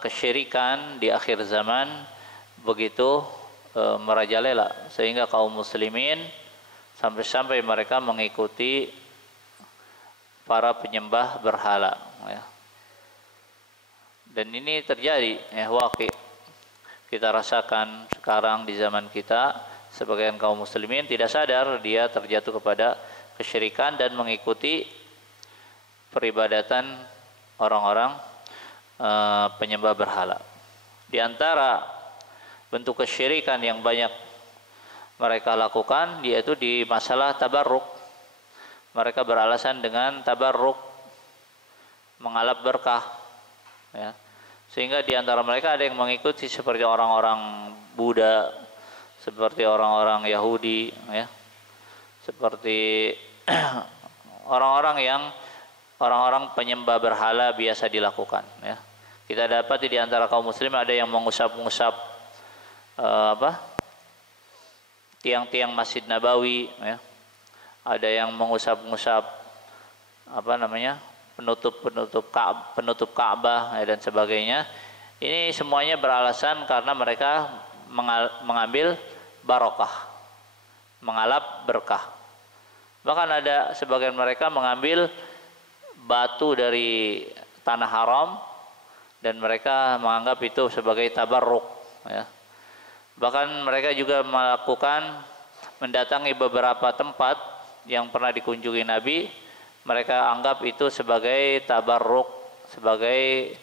kesyirikan di akhir zaman begitu merajalela, sehingga kaum muslimin sampai-sampai mereka mengikuti para penyembah berhala, ya. Dan ini terjadi, ya, waqi' kita rasakan sekarang di zaman kita. Sebagian kaum muslimin tidak sadar dia terjatuh kepada kesyirikan dan mengikuti peribadatan orang-orang penyembah berhala. Di antara bentuk kesyirikan yang banyak mereka lakukan yaitu di masalah tabarruk. Mereka beralasan dengan tabarruk, mengalap berkah, ya. Sehingga di antara mereka ada yang mengikuti seperti orang-orang Buddha, seperti orang-orang Yahudi, ya, seperti orang-orang penyembah berhala biasa dilakukan, ya. Kita dapati di antara kaum muslim ada yang mengusap-ngusap tiang-tiang Masjid Nabawi, ya. Ada yang mengusap-ngusap penutup Ka'bah, ya, dan sebagainya. Ini semuanya beralasan karena mereka mengambil barokah, mengalap berkah. Bahkan ada sebagian mereka mengambil batu dari tanah haram dan mereka menganggap itu sebagai tabarruk, ya. Bahkan mereka juga mendatangi beberapa tempat yang pernah dikunjungi Nabi, mereka anggap itu sebagai tabarruk, sebagai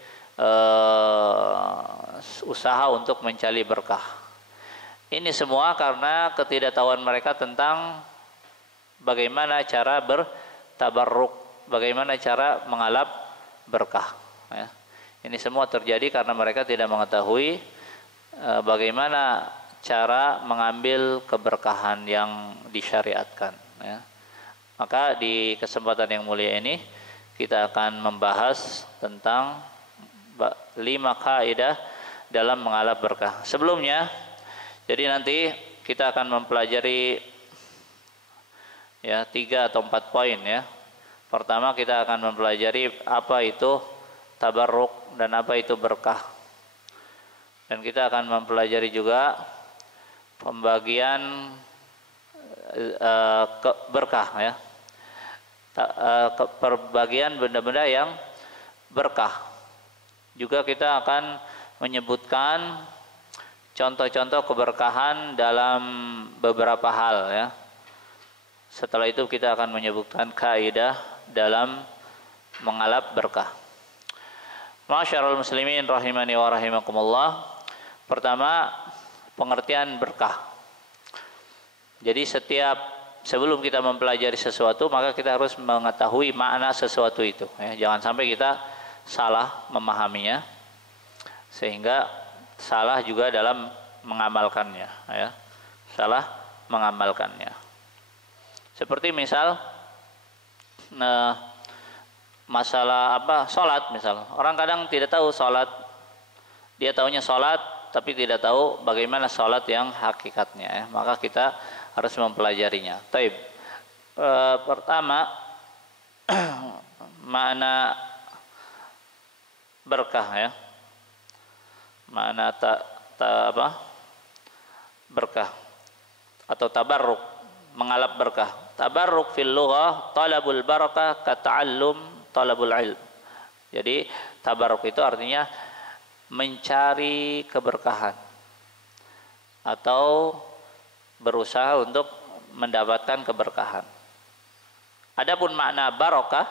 usaha untuk mencari berkah. Ini semua karena ketidaktahuan mereka tentang bagaimana cara bertabarruk, bagaimana cara mengalap berkah, ya. Ini semua terjadi karena mereka tidak mengetahui bagaimana cara mengambil keberkahan yang disyariatkan, ya. Maka di kesempatan yang mulia ini kita akan membahas tentang 5 kaidah dalam mengalap berkah. Sebelumnya, jadi nanti kita akan mempelajari, ya, 3 atau 4 poin, ya. Pertama kita akan mempelajari apa itu tabarruk dan apa itu berkah. Dan kita akan mempelajari juga pembagian berkah, ya. Perbagian benda-benda yang berkah. Juga kita akan menyebutkan contoh-contoh keberkahan dalam beberapa hal, ya. Setelah itu kita akan menyebutkan kaidah dalam mengalap berkah. Masyarul muslimin rahimani wa rahimakumullah. Pertama, pengertian berkah. Jadi sebelum kita mempelajari sesuatu, maka kita harus mengetahui makna sesuatu itu, ya. Jangan sampai kita salah memahaminya sehingga salah juga dalam mengamalkannya, ya. Salah mengamalkannya. Seperti misal masalah salat, misal. Orang kadang tidak tahu salat. Dia taunya salat tapi tidak tahu bagaimana salat yang hakikatnya, ya. Maka kita harus mempelajarinya. Taib. Pertama, makna berkah, ya. Makna berkah atau tabarruk, mengalap berkah. Tabarruk fil lughah talabul barakah ka ta'allum talabul ilm. Jadi tabarruk itu artinya mencari keberkahan atau berusaha untuk mendapatkan keberkahan. Adapun makna barokah,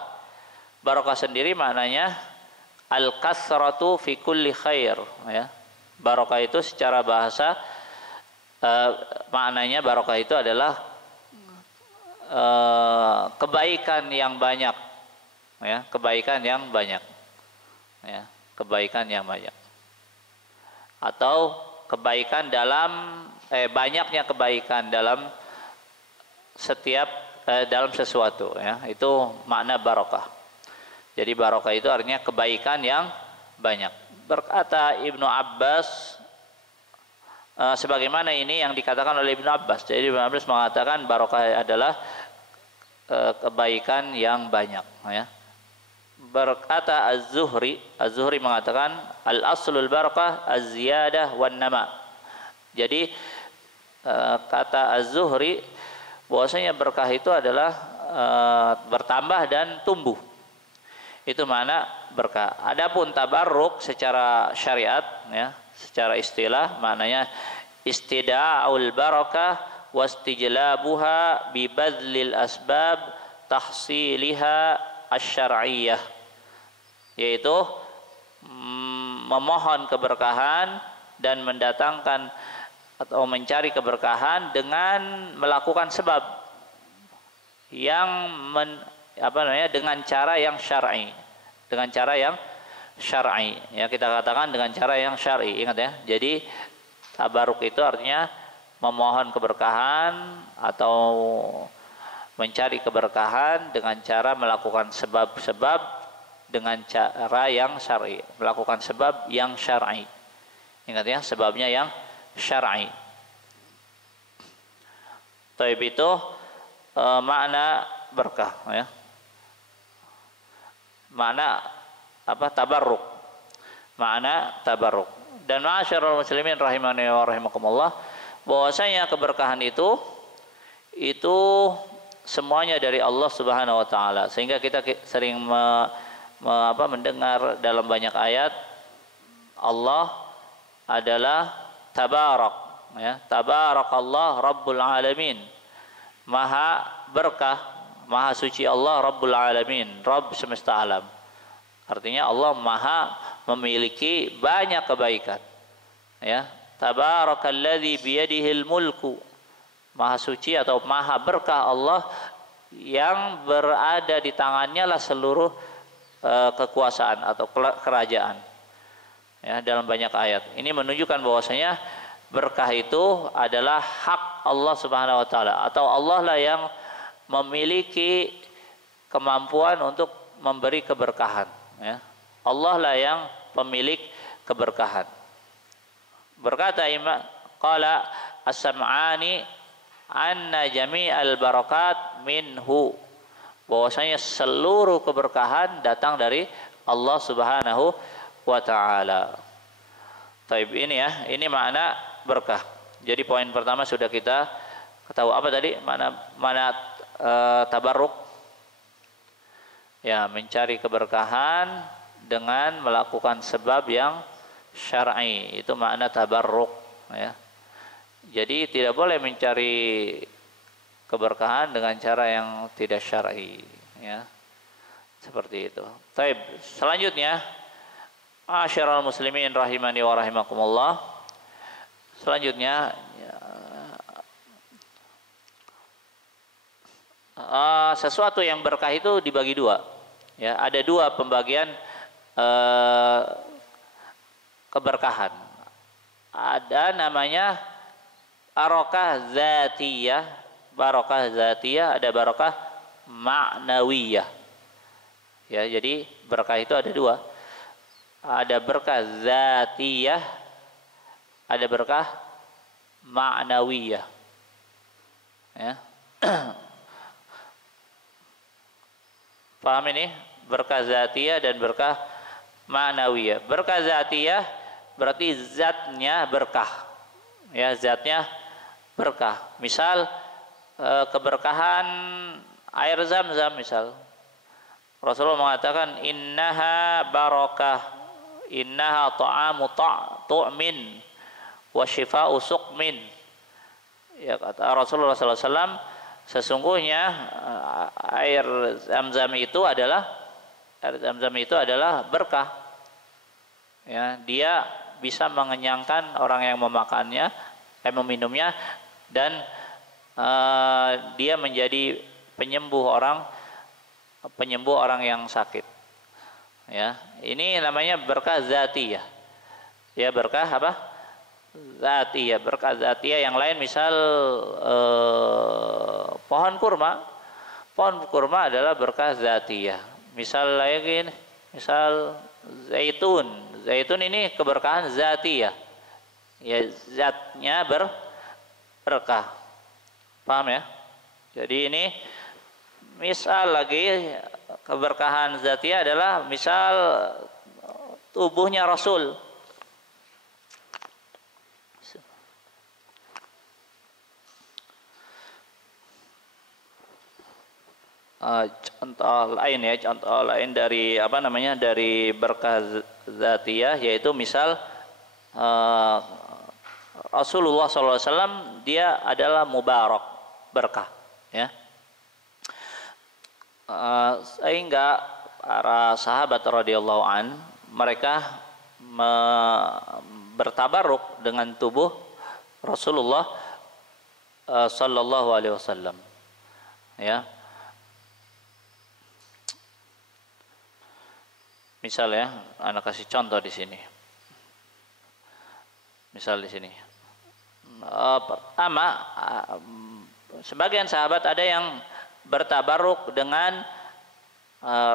barokah sendiri maknanya al-kasratu fi kulli khair, ya. Barokah itu secara bahasa maknanya barokah itu adalah kebaikan yang banyak, ya, kebaikan yang banyak, ya, kebaikan yang banyak, atau kebaikan dalam banyaknya kebaikan dalam setiap dalam sesuatu, ya. Itu makna barokah. Jadi barokah itu artinya kebaikan yang banyak. Berkata Ibnu Abbas, sebagaimana ini yang dikatakan oleh Ibnu Abbas. Jadi Ibnu Abbas mengatakan barokah adalah kebaikan yang banyak, ya. Berkata Az-Zuhri mengatakan al-aslul barakah az-ziyadah wan nama. Jadi kata Az-Zuhri bahwasanya berkah itu adalah bertambah dan tumbuh. Itu mana berkah. Adapun tabarruk secara syariat ya, secara istilah maknanya istida'ul barakah wastijlabuha bi badlil asbab tahsiliha asy-syar'iyyah, yaitu memohon keberkahan dan mendatangkan atau mencari keberkahan dengan melakukan sebab yang dengan cara yang syar'i, dengan cara yang syar'i ya, kita katakan dengan cara yang syar'i, ingat ya. Jadi tabaruk itu artinya memohon keberkahan atau mencari keberkahan dengan cara melakukan sebab-sebab dengan cara yang syar'i, melakukan sebab yang syar'i. Ingat ya, sebabnya yang syar'i. Taib itu makna berkah ya. Makna apa? Tabarruk. Makna tabarruk. Dan ma'asyiral muslimin rahimani wa rahimakumullah, bahwasanya keberkahan itu semuanya dari Allah Subhanahu wa taala. Sehingga kita sering mendengar dalam banyak ayat Allah adalah tabarak ya. Tabarakallah Rabbul alamin. Maha berkah, maha suci Allah Rabbul alamin, Rabb semesta alam. Artinya Allah maha memiliki banyak kebaikan. Ya, tabarakalladzi biyadihil mulku. Maha suci atau maha berkah Allah yang berada di tangannya lah seluruh kekuasaan atau kerajaan. Ya, dalam banyak ayat. Ini menunjukkan bahwasanya berkah itu adalah hak Allah Subhanahu wa taala, atau Allah lah yang memiliki kemampuan untuk memberi keberkahan ya. Allah lah yang pemilik keberkahan. Berkata Imam qala As-Sam'ani anna jami'al barakat minhu, bahwasanya seluruh keberkahan datang dari Allah Subhanahu wa taala. Taib, ini ya, ini makna berkah. Jadi poin pertama sudah kita ketahui apa tadi? Mana tabarruk? Ya, mencari keberkahan dengan melakukan sebab yang syar'i. Itu makna tabarruk ya. Jadi tidak boleh mencari keberkahan dengan cara yang tidak syar'i ya. Seperti itu. Taib, selanjutnya asyiral muslimin rahimani wa rahimakumullah. Selanjutnya sesuatu yang berkah itu dibagi dua ya. Ada dua pembagian keberkahan. Ada namanya barokah zatiyah, ada barokah ma'nawiyah. Ya, jadi berkah itu ada dua. Ada berkah zatiyah, ada berkah ma'nawiyah. Ya. Paham ini? Berkah zatiyah dan berkah ma'nawiyah. Berkah zatiyah berarti zatnya berkah. Ya, zatnya berkah. Misal keberkahan air Zam-Zam misal. Rasulullah mengatakan innaha barakah, innaha ta'amu tu'min wa shifa'u suqmin. Ya, kata Rasulullah sallallahu alaihi wasallam, sesungguhnya air Zam-Zam itu adalah berkah. Ya, dia bisa mengenyangkan orang yang memakannya, meminumnya, dan dia menjadi penyembuh orang yang sakit. Ya, ini namanya berkah zatiyah. Ya, berkah apa? Zatiyah. Berkah zatiyah yang lain misal pohon kurma. Pohon kurma adalah berkah zatiyah. Misal lagi, misal zaitun. Zaitun ini keberkahan zatiyah. Ya, zatnya berkah. Paham ya? Jadi ini misal lagi keberkahan zatiyah adalah misal tubuhnya Rasul. Contoh lain dari dari berkah zatiyah, yaitu misal Rasulullah SAW dia adalah mubarak, berkah, ya. Sehingga para sahabat radhiyallahu an mereka bertabaruk dengan tubuh Rasulullah sallallahu alaihi wasallam, ya. Misal ya, anak kasih contoh di sini. Misal di sini. Pertama, sebagian sahabat ada yang bertabaruk dengan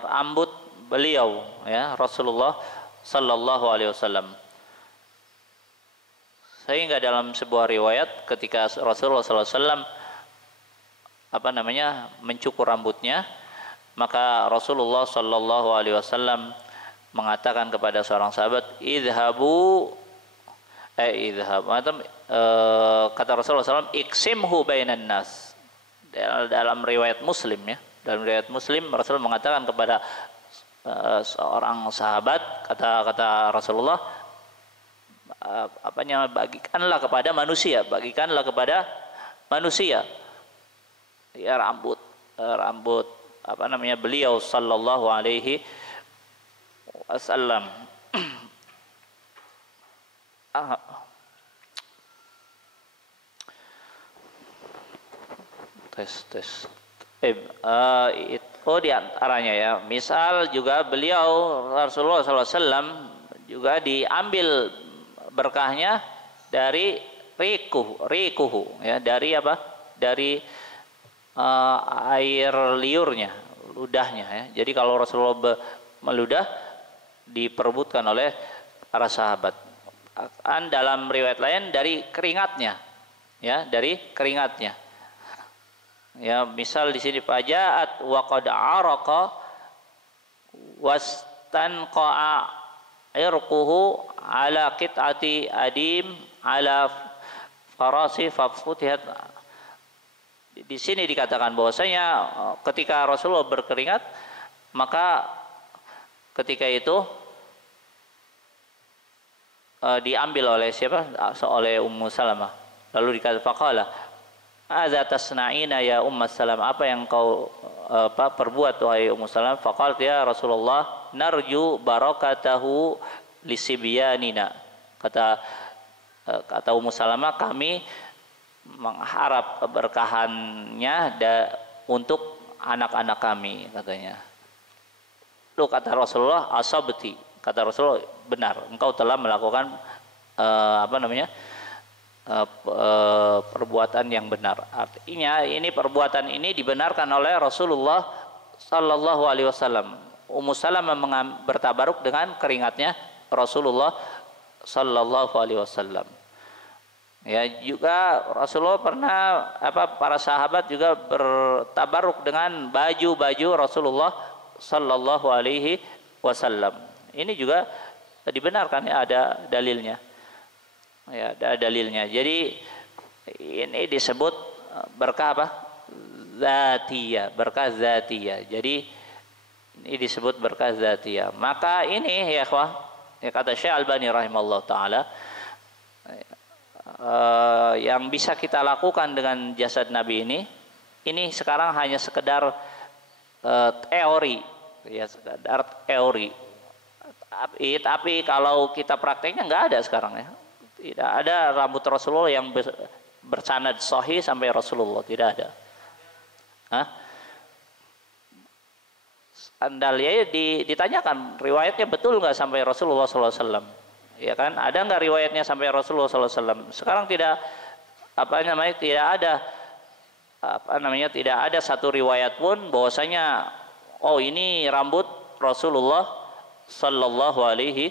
rambut beliau, ya, Rasulullah sallallahu alaihi wasallam. Sehingga dalam sebuah riwayat ketika Rasulullah sallallahu alaihi wasallam mencukur rambutnya, maka Rasulullah sallallahu alaihi wasallam mengatakan kepada seorang sahabat, kata Rasulullah SAW, iksimhu bainan nas. Dalam riwayat Muslim, ya, dalam riwayat Muslim Rasul mengatakan kepada seorang sahabat, kata Rasulullah, bagikanlah kepada manusia, ya, rambut beliau sallallahu alaihi wasallam. Tes. Itu diantaranya, ya. Misal juga beliau Rasulullah SAW juga diambil berkahnya dari rikuhu, ya, dari dari air liurnya, ludahnya, ya. Jadi kalau Rasulullah meludah diperebutkan oleh para sahabat. Dalam riwayat lain dari keringatnya, ya, dari keringatnya. Ya, misal di sini fajaat wa qad araqa wastanqa'a irquhu ala qit'ati adim ala farasi fafutihat. Di sini dikatakan bahwasanya ketika Rasulullah berkeringat, maka ketika itu diambil oleh siapa? Oleh Ummu Salamah. Lalu dikatakan faqala adza tasna'ina ya Ummu Salamah, apa yang kau perbuat wahai Ummu Salamah? Faqalat ya Rasulullah narju barakatahu lisibyanina. Kata Ummu Salamah, kami mengharap keberkahannya untuk anak-anak kami, katanya. Lalu kata Rasulullah, asabti, kata Rasulullah, benar, engkau telah melakukan perbuatan yang benar. Artinya ini perbuatan ini dibenarkan oleh Rasulullah sallallahu alaihi wasallam. Ummu Salamah bertabaruk dengan keringatnya Rasulullah sallallahu alaihi wasallam. Ya, juga Rasulullah pernah para sahabat juga bertabaruk dengan baju-baju Rasulullah sallallahu alaihi wasallam. Ini juga dibenarkan, ya, ada dalilnya. Ya, ada dalilnya. Jadi ini disebut berkah zatiyah, berkah zatiyah. Jadi ini disebut berkah zatiyah. Maka ini, ya ikhwah, ya, kata Syekh Albani rahimahullah taala, yang bisa kita lakukan dengan jasad Nabi ini sekarang hanya sekedar teori, ya, sekedar teori. Tapi kalau kita prakteknya nggak ada sekarang, ya. Tidak ada rambut Rasulullah yang bersanad sahih sampai Rasulullah, tidak ada. Andalnya ditanyakan riwayatnya betul nggak sampai Rasulullah SAW, ya kan? Ada nggak riwayatnya sampai Rasulullah SAW? Sekarang tidak tidak ada satu riwayat pun bahwasanya ini rambut Rasulullah Sallallahu Alaihi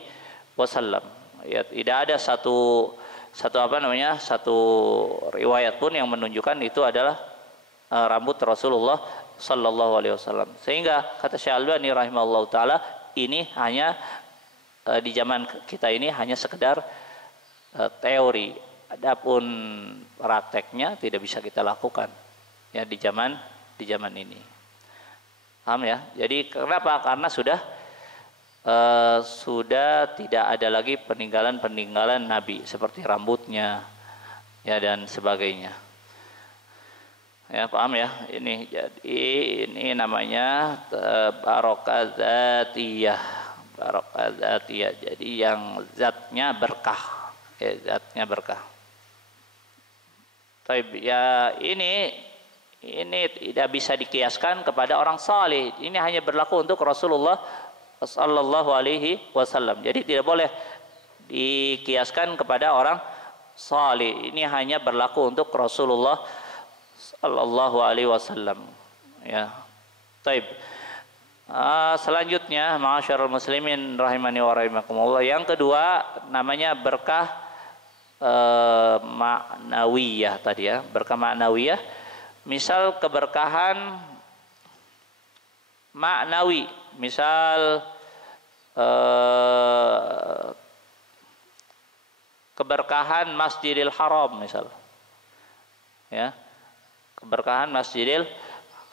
Wasallam. Ya, tidak ada satu riwayat pun yang menunjukkan itu adalah rambut Rasulullah sallallahu alaihi wasallam. Sehingga kata Syekh Albani rahimahullahu taala, ini hanya di zaman kita ini hanya sekedar teori. Adapun prakteknya tidak bisa kita lakukan ya di zaman ini. Paham ya? Jadi kenapa? Karena sudah tidak ada lagi peninggalan Nabi seperti rambutnya ya dan sebagainya. Ya, paham ya? Ini namanya barokah dzatiyah. Barokah dzatiyah. Jadi yang zatnya berkah. Ya, zatnya berkah. Tapi ya ini tidak bisa dikiaskan kepada orang saleh. Ini hanya berlaku untuk Rasulullah sallallahu alaihi wasallam. Jadi tidak boleh dikiaskan kepada orang saleh. Ini hanya berlaku untuk Rasulullah sallallahu alaihi wasallam. Ya. Taib. Selanjutnya, ma'asyiral muslimin rahimani wa rahimakumullah. Yang kedua namanya berkah ma'nawiyah tadi ya. Berkah ma'nawiyah. Misal keberkahan ma'nawi, misal keberkahan Masjidil Haram misal. Ya. Keberkahan Masjidil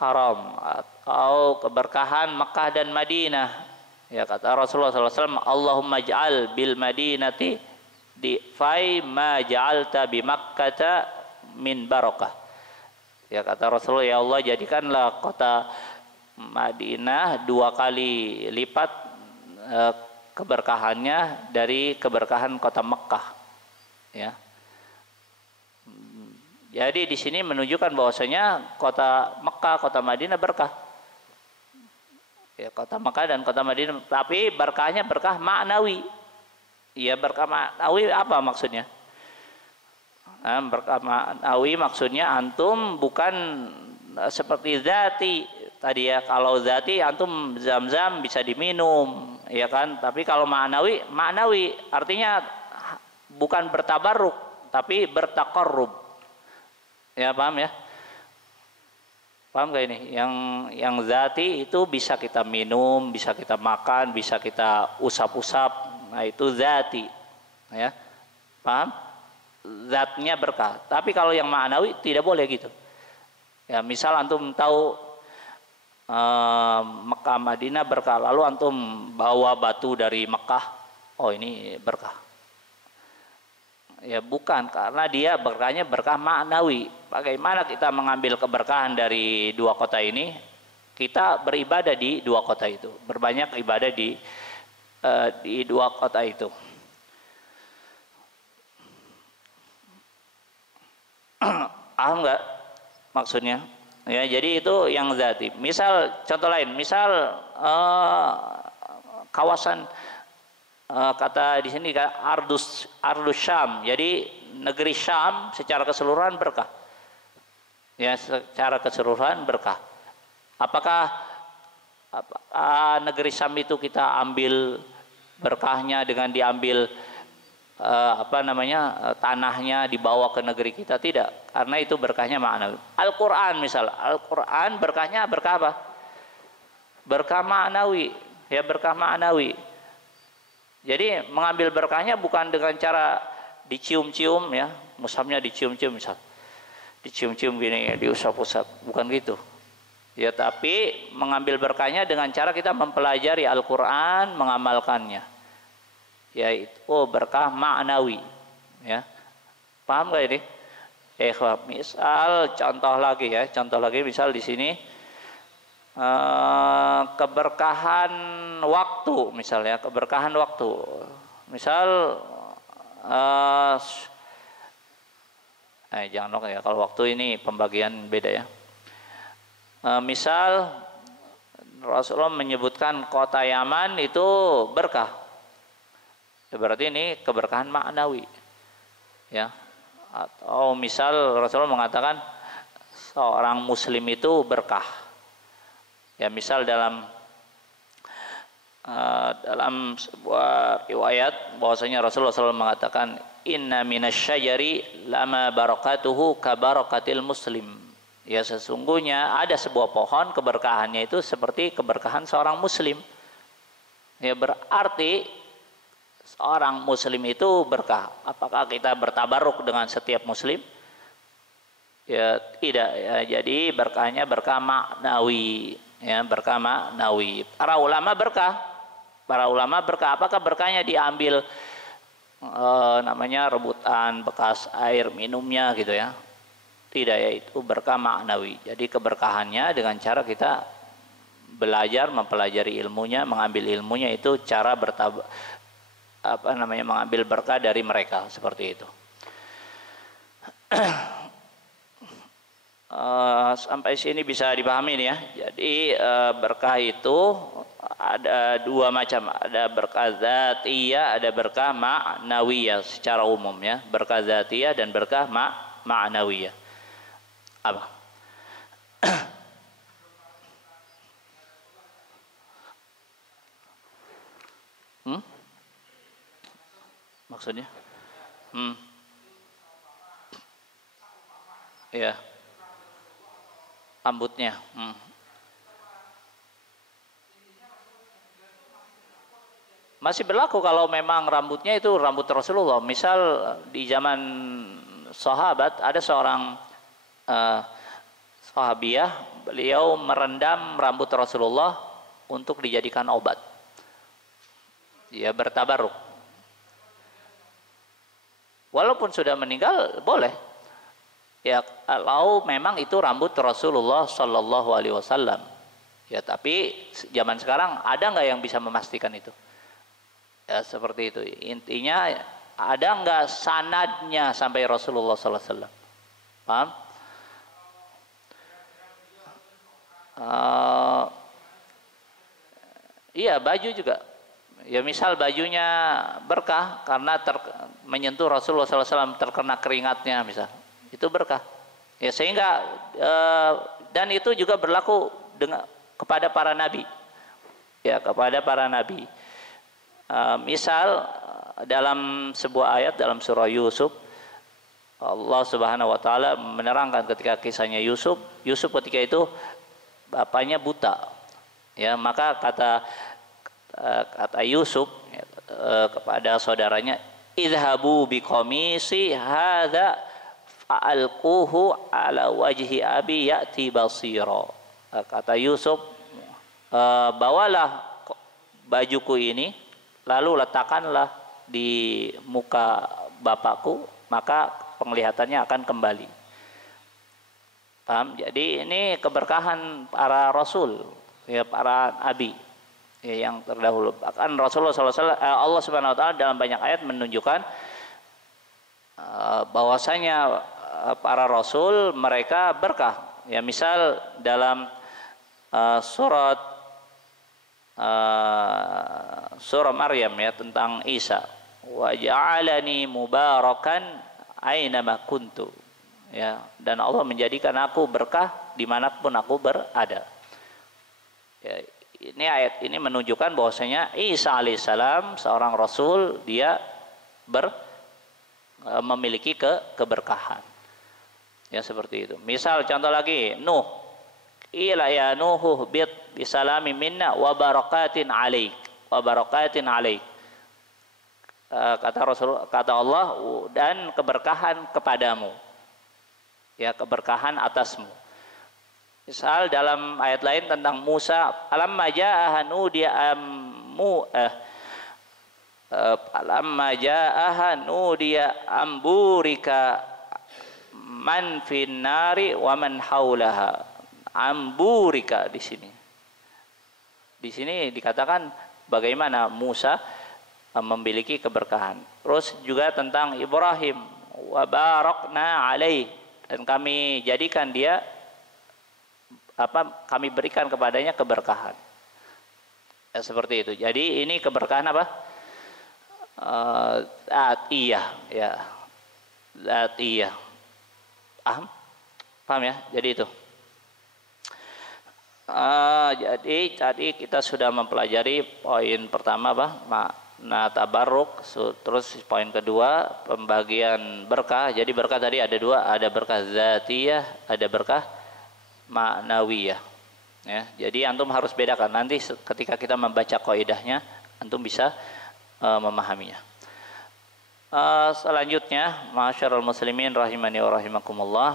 Haram atau keberkahan Mekah dan Madinah. Ya, kata Rasulullah SAW, Allahumma ja'al bil Madinati di fai ma ja'alta bi Makkata min barakah. Ya, kata Rasulullah, ya Allah jadikanlah kota Madinah 2 kali lipat keberkahannya dari keberkahan kota Mekah. Ya. Jadi di sini menunjukkan bahwasanya kota Mekah, kota Madinah berkah. Ya, kota Mekah dan kota Madinah, tapi berkahnya berkah maknawi. Ya, berkah maknawi apa maksudnya? Berkah maknawi maksudnya antum bukan seperti zati tadi ya. Kalau zati antum zam-zam bisa diminum, ya kan? Tapi kalau maknawi artinya bukan bertabarruk, tapi bertaqarrub. Ya, paham ya? Paham gak ini? Yang zati itu bisa kita minum, bisa kita makan, bisa kita usap-usap. Nah, itu zati. Ya. Paham? Zatnya berkah. Tapi kalau yang ma'nawi tidak boleh gitu. Ya, misal antum tahu Mekah Madinah berkah, lalu antum bawa batu dari Mekah. Oh, ini berkah. Ya, bukan, karena dia berkahnya berkah maknawi. Bagaimana kita mengambil keberkahan dari 2 kota ini? Kita beribadah di 2 kota itu, berbanyak ibadah di 2 kota itu. Paham nggak maksudnya? Ya, jadi itu yang zati. Misal contoh lain, misal kawasan kata di sini Ardus Syam. Jadi negeri Syam secara keseluruhan berkah. Ya, secara keseluruhan berkah. Apakah negeri Syam itu kita ambil berkahnya dengan diambil tanahnya dibawa ke negeri kita? Tidak, karena itu berkahnya maknawi. Al-Qur'an misal, Al-Qur'an berkahnya berkah apa? Berkah maknawi, ya, berkah maknawi. Jadi mengambil berkahnya bukan dengan cara dicium-cium ya, mushafnya dicium-cium misal. Dicium-cium gini, diusap-usap, bukan gitu. Ya, tapi mengambil berkahnya dengan cara kita mempelajari Al-Qur'an, mengamalkannya. Yaitu berkah maknawi, ya. Paham gak ini? Misal contoh lagi misal di sini keberkahan waktu misalnya, keberkahan waktu. Misal jangan lupa ya, kalau waktu ini pembagian beda ya. Misal Rasulullah menyebutkan kota Yaman itu berkah. Ya, berarti ini keberkahan maknawi. Ya. Atau misal Rasulullah mengatakan seorang muslim itu berkah. Ya, misal dalam sebuah riwayat bahwasanya Rasulullah SAW mengatakan inna minasyajari lama barakatuhu ka barakatil muslim. Ya sesungguhnya ada sebuah pohon keberkahannya itu seperti keberkahan seorang muslim. Ya berarti seorang muslim itu berkah. Apakah kita bertabaruk dengan setiap muslim? Ya tidak ya. Jadi berkahnya berkah maknawi, ya berkah maknawi. Para ulama berkah. Apakah berkahnya diambil namanya rebutan bekas air minumnya gitu ya? Tidak, yaitu berkah maknawi. Jadi keberkahannya dengan cara kita belajar, mempelajari ilmunya, mengambil ilmunya, itu cara mengambil berkah dari mereka seperti itu. Sampai sini bisa dipahami nih ya. Jadi berkah itu ada dua macam, ada berkah dzatiyah, ada berkah ma'nawiyah secara umum ya. Berkah dzatiyah dan berkah ma'nawiyah. Apa? Maksudnya? Ya. Rambutnya. Masih berlaku kalau memang rambutnya itu rambut Rasulullah. Misal di zaman sahabat ada seorang sahabiah, beliau merendam rambut Rasulullah untuk dijadikan obat. Ya bertabaruk. Walaupun sudah meninggal boleh. Ya kalau memang itu rambut Rasulullah Shallallahu Alaihi Wasallam. Ya tapi zaman sekarang ada nggak yang bisa memastikan itu? Ya seperti itu. Intinya ada nggak sanadnya sampai Rasulullah Sallallahu Alaihi Wasallam? Paham? Iya baju juga. Ya misal bajunya berkah karena menyentuh Rasulullah Sallallahu Alaihi Wasallam, terkena keringatnya misal, itu berkah. Ya sehingga dan itu juga berlaku kepada para nabi. Ya kepada para nabi. Misal dalam sebuah ayat dalam surah Yusuf, Allah Subhanahu wa taala menerangkan ketika kisahnya Yusuf ketika itu bapaknya buta. Ya, maka kata Yusuf kepada saudaranya, idhabu biqamisi hadza fa'alquhu ala wajhi abi ya'ti basira. Kata Yusuf, bawalah bajuku ini lalu letakkanlah di muka bapakku, maka penglihatannya akan kembali. Paham? Jadi ini keberkahan para rasul, ya para nabi ya, yang terdahulu. Bahkan Rasulullah SAW, Allah Subhanahu Wa Taala dalam banyak ayat menunjukkan bahwasanya para rasul mereka berkah. Ya misal dalam surah Maryam ya tentang Isa, wa ja'alani mubarakan ainama kuntu. Ya, dan Allah menjadikan aku berkah dimanapun aku berada. Ya, ini ayat ini menunjukkan bahwasanya Isa alaihissalam seorang rasul, dia memiliki keberkahan. Ya seperti itu. Misal contoh lagi Nuh, ila ya Nuhu bit bisalami minna wa barakatin alaik, wa barakatin alaik. Kata Allah, dan keberkahan kepadamu. Ya keberkahan atasmu. Misal dalam ayat lain tentang Musa, alamma ja'aha nudiya amburika man fin nari wa man haulaha. Amburika di sini. Di sini dikatakan bagaimana Musa memiliki keberkahan. Terus juga tentang Ibrahim, wa barakna alaih, dan kami jadikan dia kami berikan kepadanya keberkahan. Ya, seperti itu. Jadi ini keberkahan apa? Dzatiyah ya. Dzatiyah. Paham ya? Jadi itu. Jadi tadi kita sudah mempelajari poin pertama makna tabarruk, terus poin kedua pembagian berkah. Jadi berkah tadi ada dua, ada berkah dzatiyah, ada berkah ma'nawiyah. Ya, jadi antum harus bedakan nanti ketika kita membaca kaidahnya antum bisa memahaminya. Selanjutnya, masyarul muslimin rahimani wa rahimakumullah,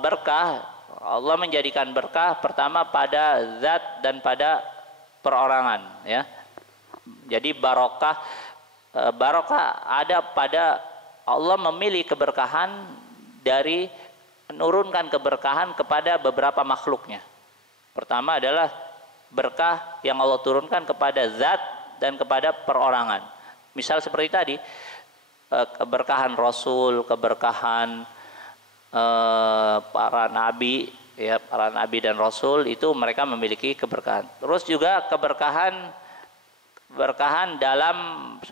berkah Allah menjadikan berkah pertama pada zat dan pada perorangan, ya. Jadi barokah ada pada Allah memilih keberkahan dari menurunkan keberkahan kepada beberapa makhluknya. Pertama adalah berkah yang Allah turunkan kepada zat dan kepada perorangan. Misal seperti tadi, keberkahan Rasul, keberkahan para nabi, ya, para nabi dan Rasul itu mereka memiliki keberkahan. Terus juga keberkahan dalam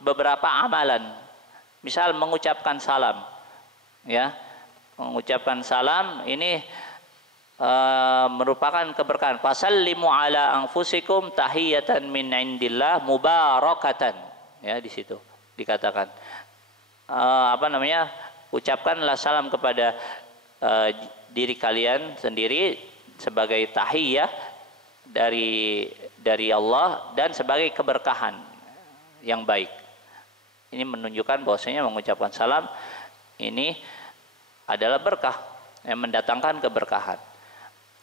beberapa amalan. Misal mengucapkan salam, ya, mengucapkan salam ini merupakan keberkahan. Fasallimu ala anfusikum tahiyatan min indillah mubarakatan, ya, di situ dikatakan ucapkanlah salam kepada diri kalian sendiri sebagai tahiyah dari Allah dan sebagai keberkahan yang baik. Ini menunjukkan bahwasanya mengucapkan salam ini adalah berkah yang mendatangkan keberkahan.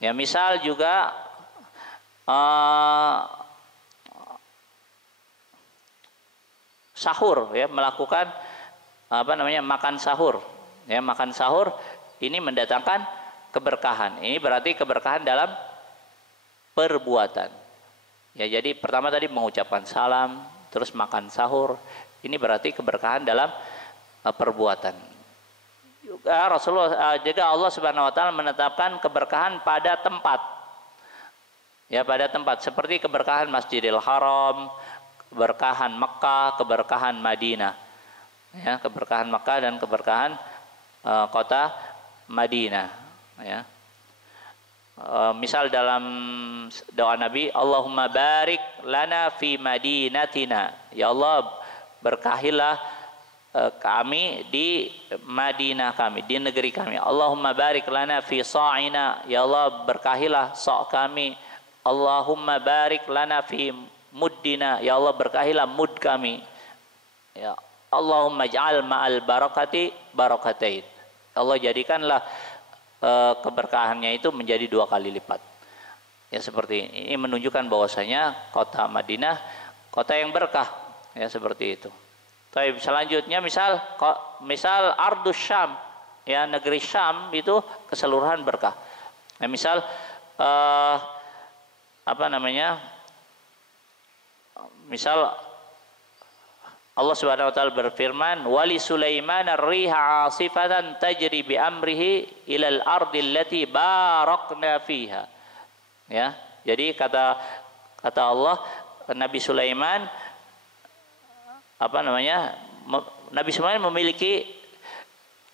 Ya, misal juga sahur, ya, melakukan makan sahur, ya, makan sahur ini mendatangkan keberkahan. Ini berarti keberkahan dalam perbuatan. Ya, jadi pertama tadi mengucapkan salam, terus makan sahur, ini berarti keberkahan dalam perbuatan. Juga Allah Subhanahu wa taala menetapkan keberkahan pada tempat. Ya, pada tempat seperti keberkahan Masjidil Haram, keberkahan Mekah, keberkahan Madinah. Ya, keberkahan Mekah dan keberkahan kota Madinah, ya. Misal dalam doa Nabi, Allahumma barik lana fi madinatina, ya Allah berkahilah kami di Madinah kami, di negeri kami. Allahumma barik lana fi sa'ina, ya Allah berkahilah sa' kami. Allahumma barik lana fi muddina, ya Allah berkahilah mud kami. Ya Allahumma ja'al ma'al barakati barakatain. Allah jadikanlah keberkahannya itu menjadi 2 kali lipat. Ya, seperti ini menunjukkan bahwasanya kota Madinah kota yang berkah, ya, seperti itu. Baik, selanjutnya misal Ardus Syam, ya, negeri Syam itu keseluruhan berkah. Ya, misal misal Allah Subhanahu wa taala berfirman, "Wali Sulaiman ar-riha 'asifatan tajri bi amrihi ilal ardi allati barakna fiha." Ya, jadi kata Allah, Nabi Sulaiman Nabi Sulaiman memiliki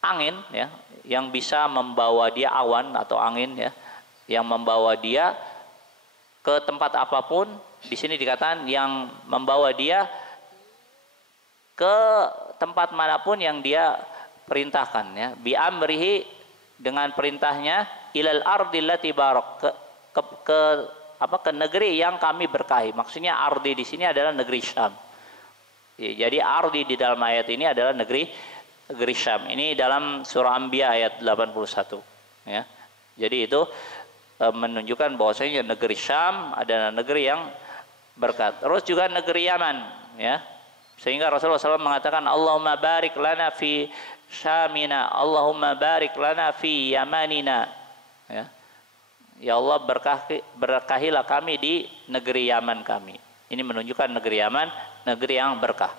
angin, ya, yang bisa membawa dia awan atau angin, ya, yang membawa dia ke tempat apapun. Di sini dikatakan yang membawa dia ke tempat manapun yang dia perintahkan, ya, bi amrihi dengan perintahnya ilal ardi allati barak ke negeri yang kami berkahi. Maksudnya ardi di sini adalah negeri Syam. Ya, jadi ardi di dalam ayat ini adalah negeri Syam. Ini dalam surah Anbiya ayat 81, ya. Jadi itu menunjukkan bahwasanya negeri Syam adalah negeri yang berkat. Terus juga negeri Yaman, ya. Sehingga Rasulullah SAW mengatakan, Allahumma barik lana fi Syamina, Allahumma barik lana fi Yamanina. Ya, ya Allah berkahilah kami di negeri Yaman kami. Ini menunjukkan negeri Yaman, negeri yang berkah.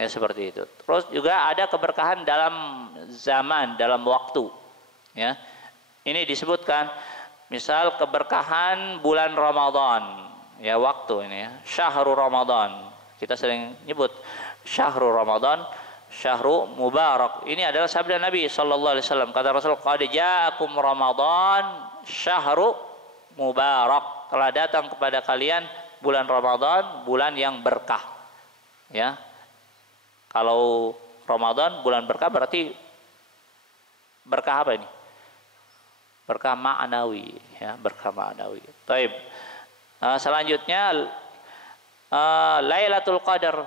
Ya, seperti itu. Terus juga ada keberkahan dalam zaman, dalam waktu. Ya, ini disebutkan, misal keberkahan bulan Ramadan. Ya, waktu ini, ya, Syahrul Ramadan. Kita sering nyebut Syahrul Ramadan, Syahru Mubarak. Ini adalah sabda Nabi sallallahu alaihi wasallam. Kata Rasul, "Qad ja'akum Ramadan Syahru Mubarak." Telah datang kepada kalian bulan Ramadan, bulan yang berkah. Ya. Kalau Ramadan bulan berkah berarti berkah apa ini? berkah ma'nawi, ya, berkah ma'nawi. Baik. Selanjutnya Lailatul Qadar,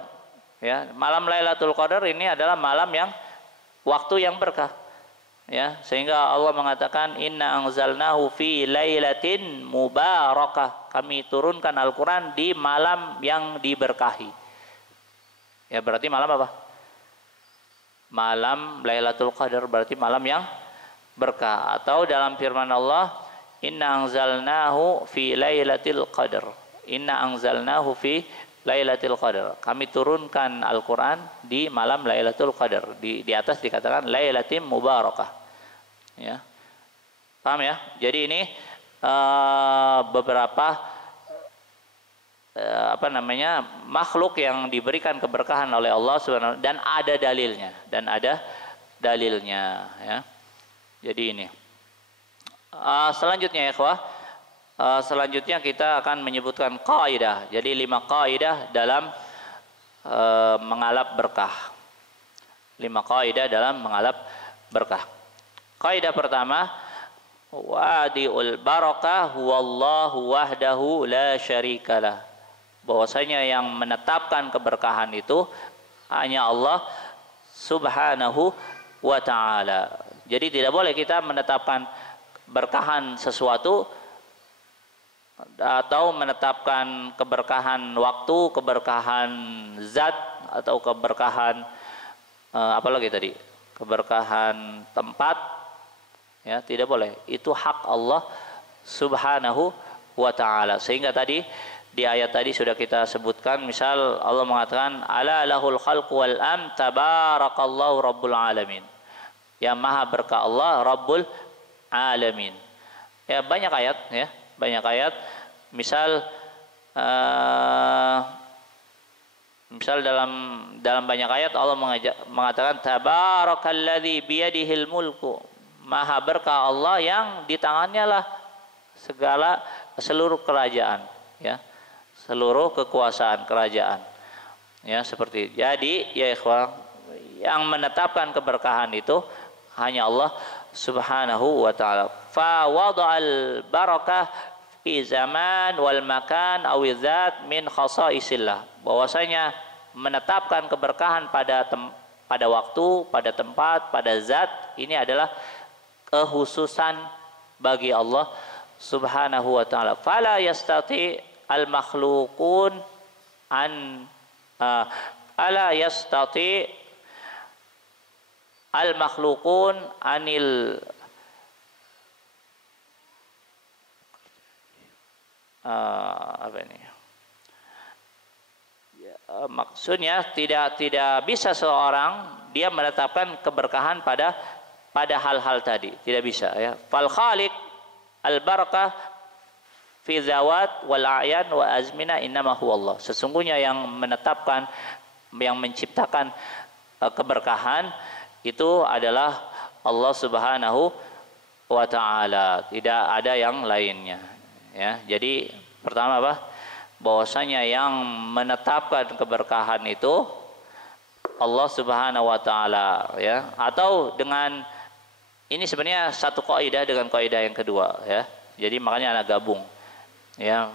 ya, malam Lailatul Qadar ini adalah malam yang waktu yang berkah, ya, sehingga Allah mengatakan inna anzalnahu fi lailatin mubarakah, kami turunkan Al-Qur'an di malam yang diberkahi. Ya, berarti malam apa? Malam Lailatul Qadar, berarti malam yang berkah. Atau dalam firman Allah, inna anzalnahu fi lailatul qadar, inna anzalnahu fi lailatul qadar, kami turunkan Al-Quran di malam Lailatul Qadar. Di atas dikatakan lailatin mubarakah, ya, paham ya? Jadi ini beberapa makhluk yang diberikan keberkahan oleh Allah Subhanahu, dan ada dalilnya, ya. Jadi ini selanjutnya, ya ikhwah, selanjutnya kita akan menyebutkan kaidah. Jadi 5 kaidah dalam mengalap berkah. 5 kaidah dalam mengalap berkah. Kaidah pertama, wadi'ul barakah wallahu wahdahu la syarikalah. Bahwasanya yang menetapkan keberkahan itu hanya Allah Subhanahu wa ta'ala. Jadi tidak boleh kita menetapkan berkahan sesuatu atau menetapkan keberkahan waktu, keberkahan zat, atau keberkahan apa lagi tadi? Keberkahan tempat, ya, tidak boleh. Itu hak Allah Subhanahu wa ta'ala. Sehingga tadi di ayat tadi sudah kita sebutkan, misal Allah mengatakan ala lahul khalqu wal am tabarakallahu rabbul alamin. Yang maha berkah Allah Rabbul Alamin. Ya, banyak ayat, ya, banyak ayat. Misal dalam banyak ayat Allah mengatakan tabarakalladzi biyadihil mulku. Maha berkah Allah yang di tangannya lah seluruh kerajaan, ya, seluruh kekuasaan kerajaan, ya, seperti itu. Jadi ya ikhwah, yang menetapkan keberkahan itu hanya Allah Subhanahu wa ta'ala. Fa wada'al barakah fi zaman wal makan aw zat min khasaisillah. Bahwasanya menetapkan keberkahan pada waktu, pada tempat, pada zat, ini adalah kekhususan bagi Allah Subhanahu wa ta'ala. Fala yastati al makhluqun an ala yastati al-makhlukun anil apa ini? Ya, maksudnya tidak bisa seorang dia menetapkan keberkahan pada hal-hal tadi, tidak bisa, ya. Fal khaliq al-barakah fi zawat wal a'yan wa azmina innama huwa Allah. Sesungguhnya yang menetapkan, yang menciptakan keberkahan itu adalah Allah Subhanahu wa ta'ala, tidak ada yang lainnya, ya. Jadi pertama apa? Bahwasanya yang menetapkan keberkahan itu Allah Subhanahu wa ta'ala, ya. Atau dengan ini sebenarnya satu kaidah dengan kaidah yang kedua, ya. Jadi makanya anak gabung, ya.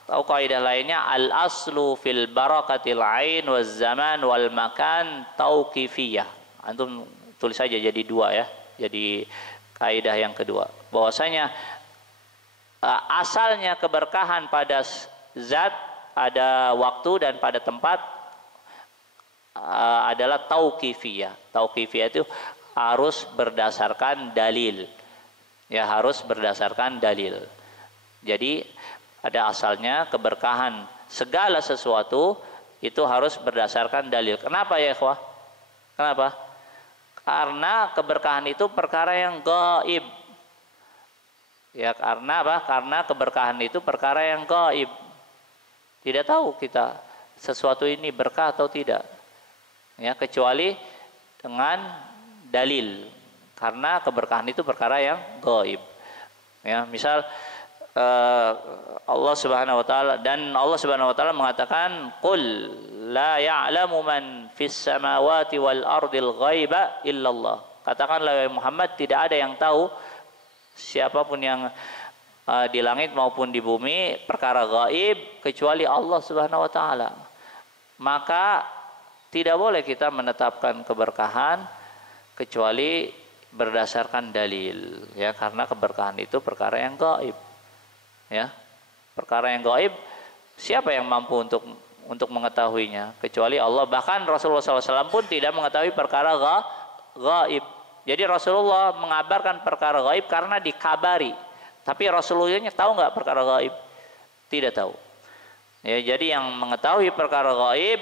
Atau kaidah lainnya al aslu fil barakatil ain waz zaman wal makan tauqifiyah. Antum tulis saja jadi 2, ya. Jadi kaidah yang kedua, bahwasanya asalnya keberkahan pada zat, pada waktu dan pada tempat adalah tauqifiyah. Tauqifiyah itu harus berdasarkan dalil, ya, harus berdasarkan dalil. Jadi ada asalnya keberkahan segala sesuatu itu harus berdasarkan dalil. Kenapa, ya ikhwah? Kenapa? Karena keberkahan itu perkara yang gaib. Ya, karena apa? Karena keberkahan itu perkara yang gaib. Tidak tahu kita sesuatu ini berkah atau tidak, ya, kecuali dengan dalil. Karena keberkahan itu perkara yang gaib, ya. Misal Allah Subhanahu wa ta'ala, dan Allah Subhanahu wa ta'ala mengatakan qul la ya'lamu man fis samawati wal ardil ghaiba illallah. Katakanlah wahai Muhammad, tidak ada yang tahu Siapapun yang di langit maupun di bumi perkara gaib kecuali Allah Subhanahu wa taala. Maka tidak boleh kita menetapkan keberkahan kecuali berdasarkan dalil, ya, karena keberkahan itu perkara yang gaib. Ya. Perkara yang gaib, siapa yang mampu untuk mengetahuinya kecuali Allah. Bahkan Rasulullah SAW pun tidak mengetahui perkara gaib. Jadi Rasulullah mengabarkan perkara gaib karena dikabari. Tapi Rasulullahnya tahu nggak perkara gaib? Tidak tahu. Ya, jadi yang mengetahui perkara gaib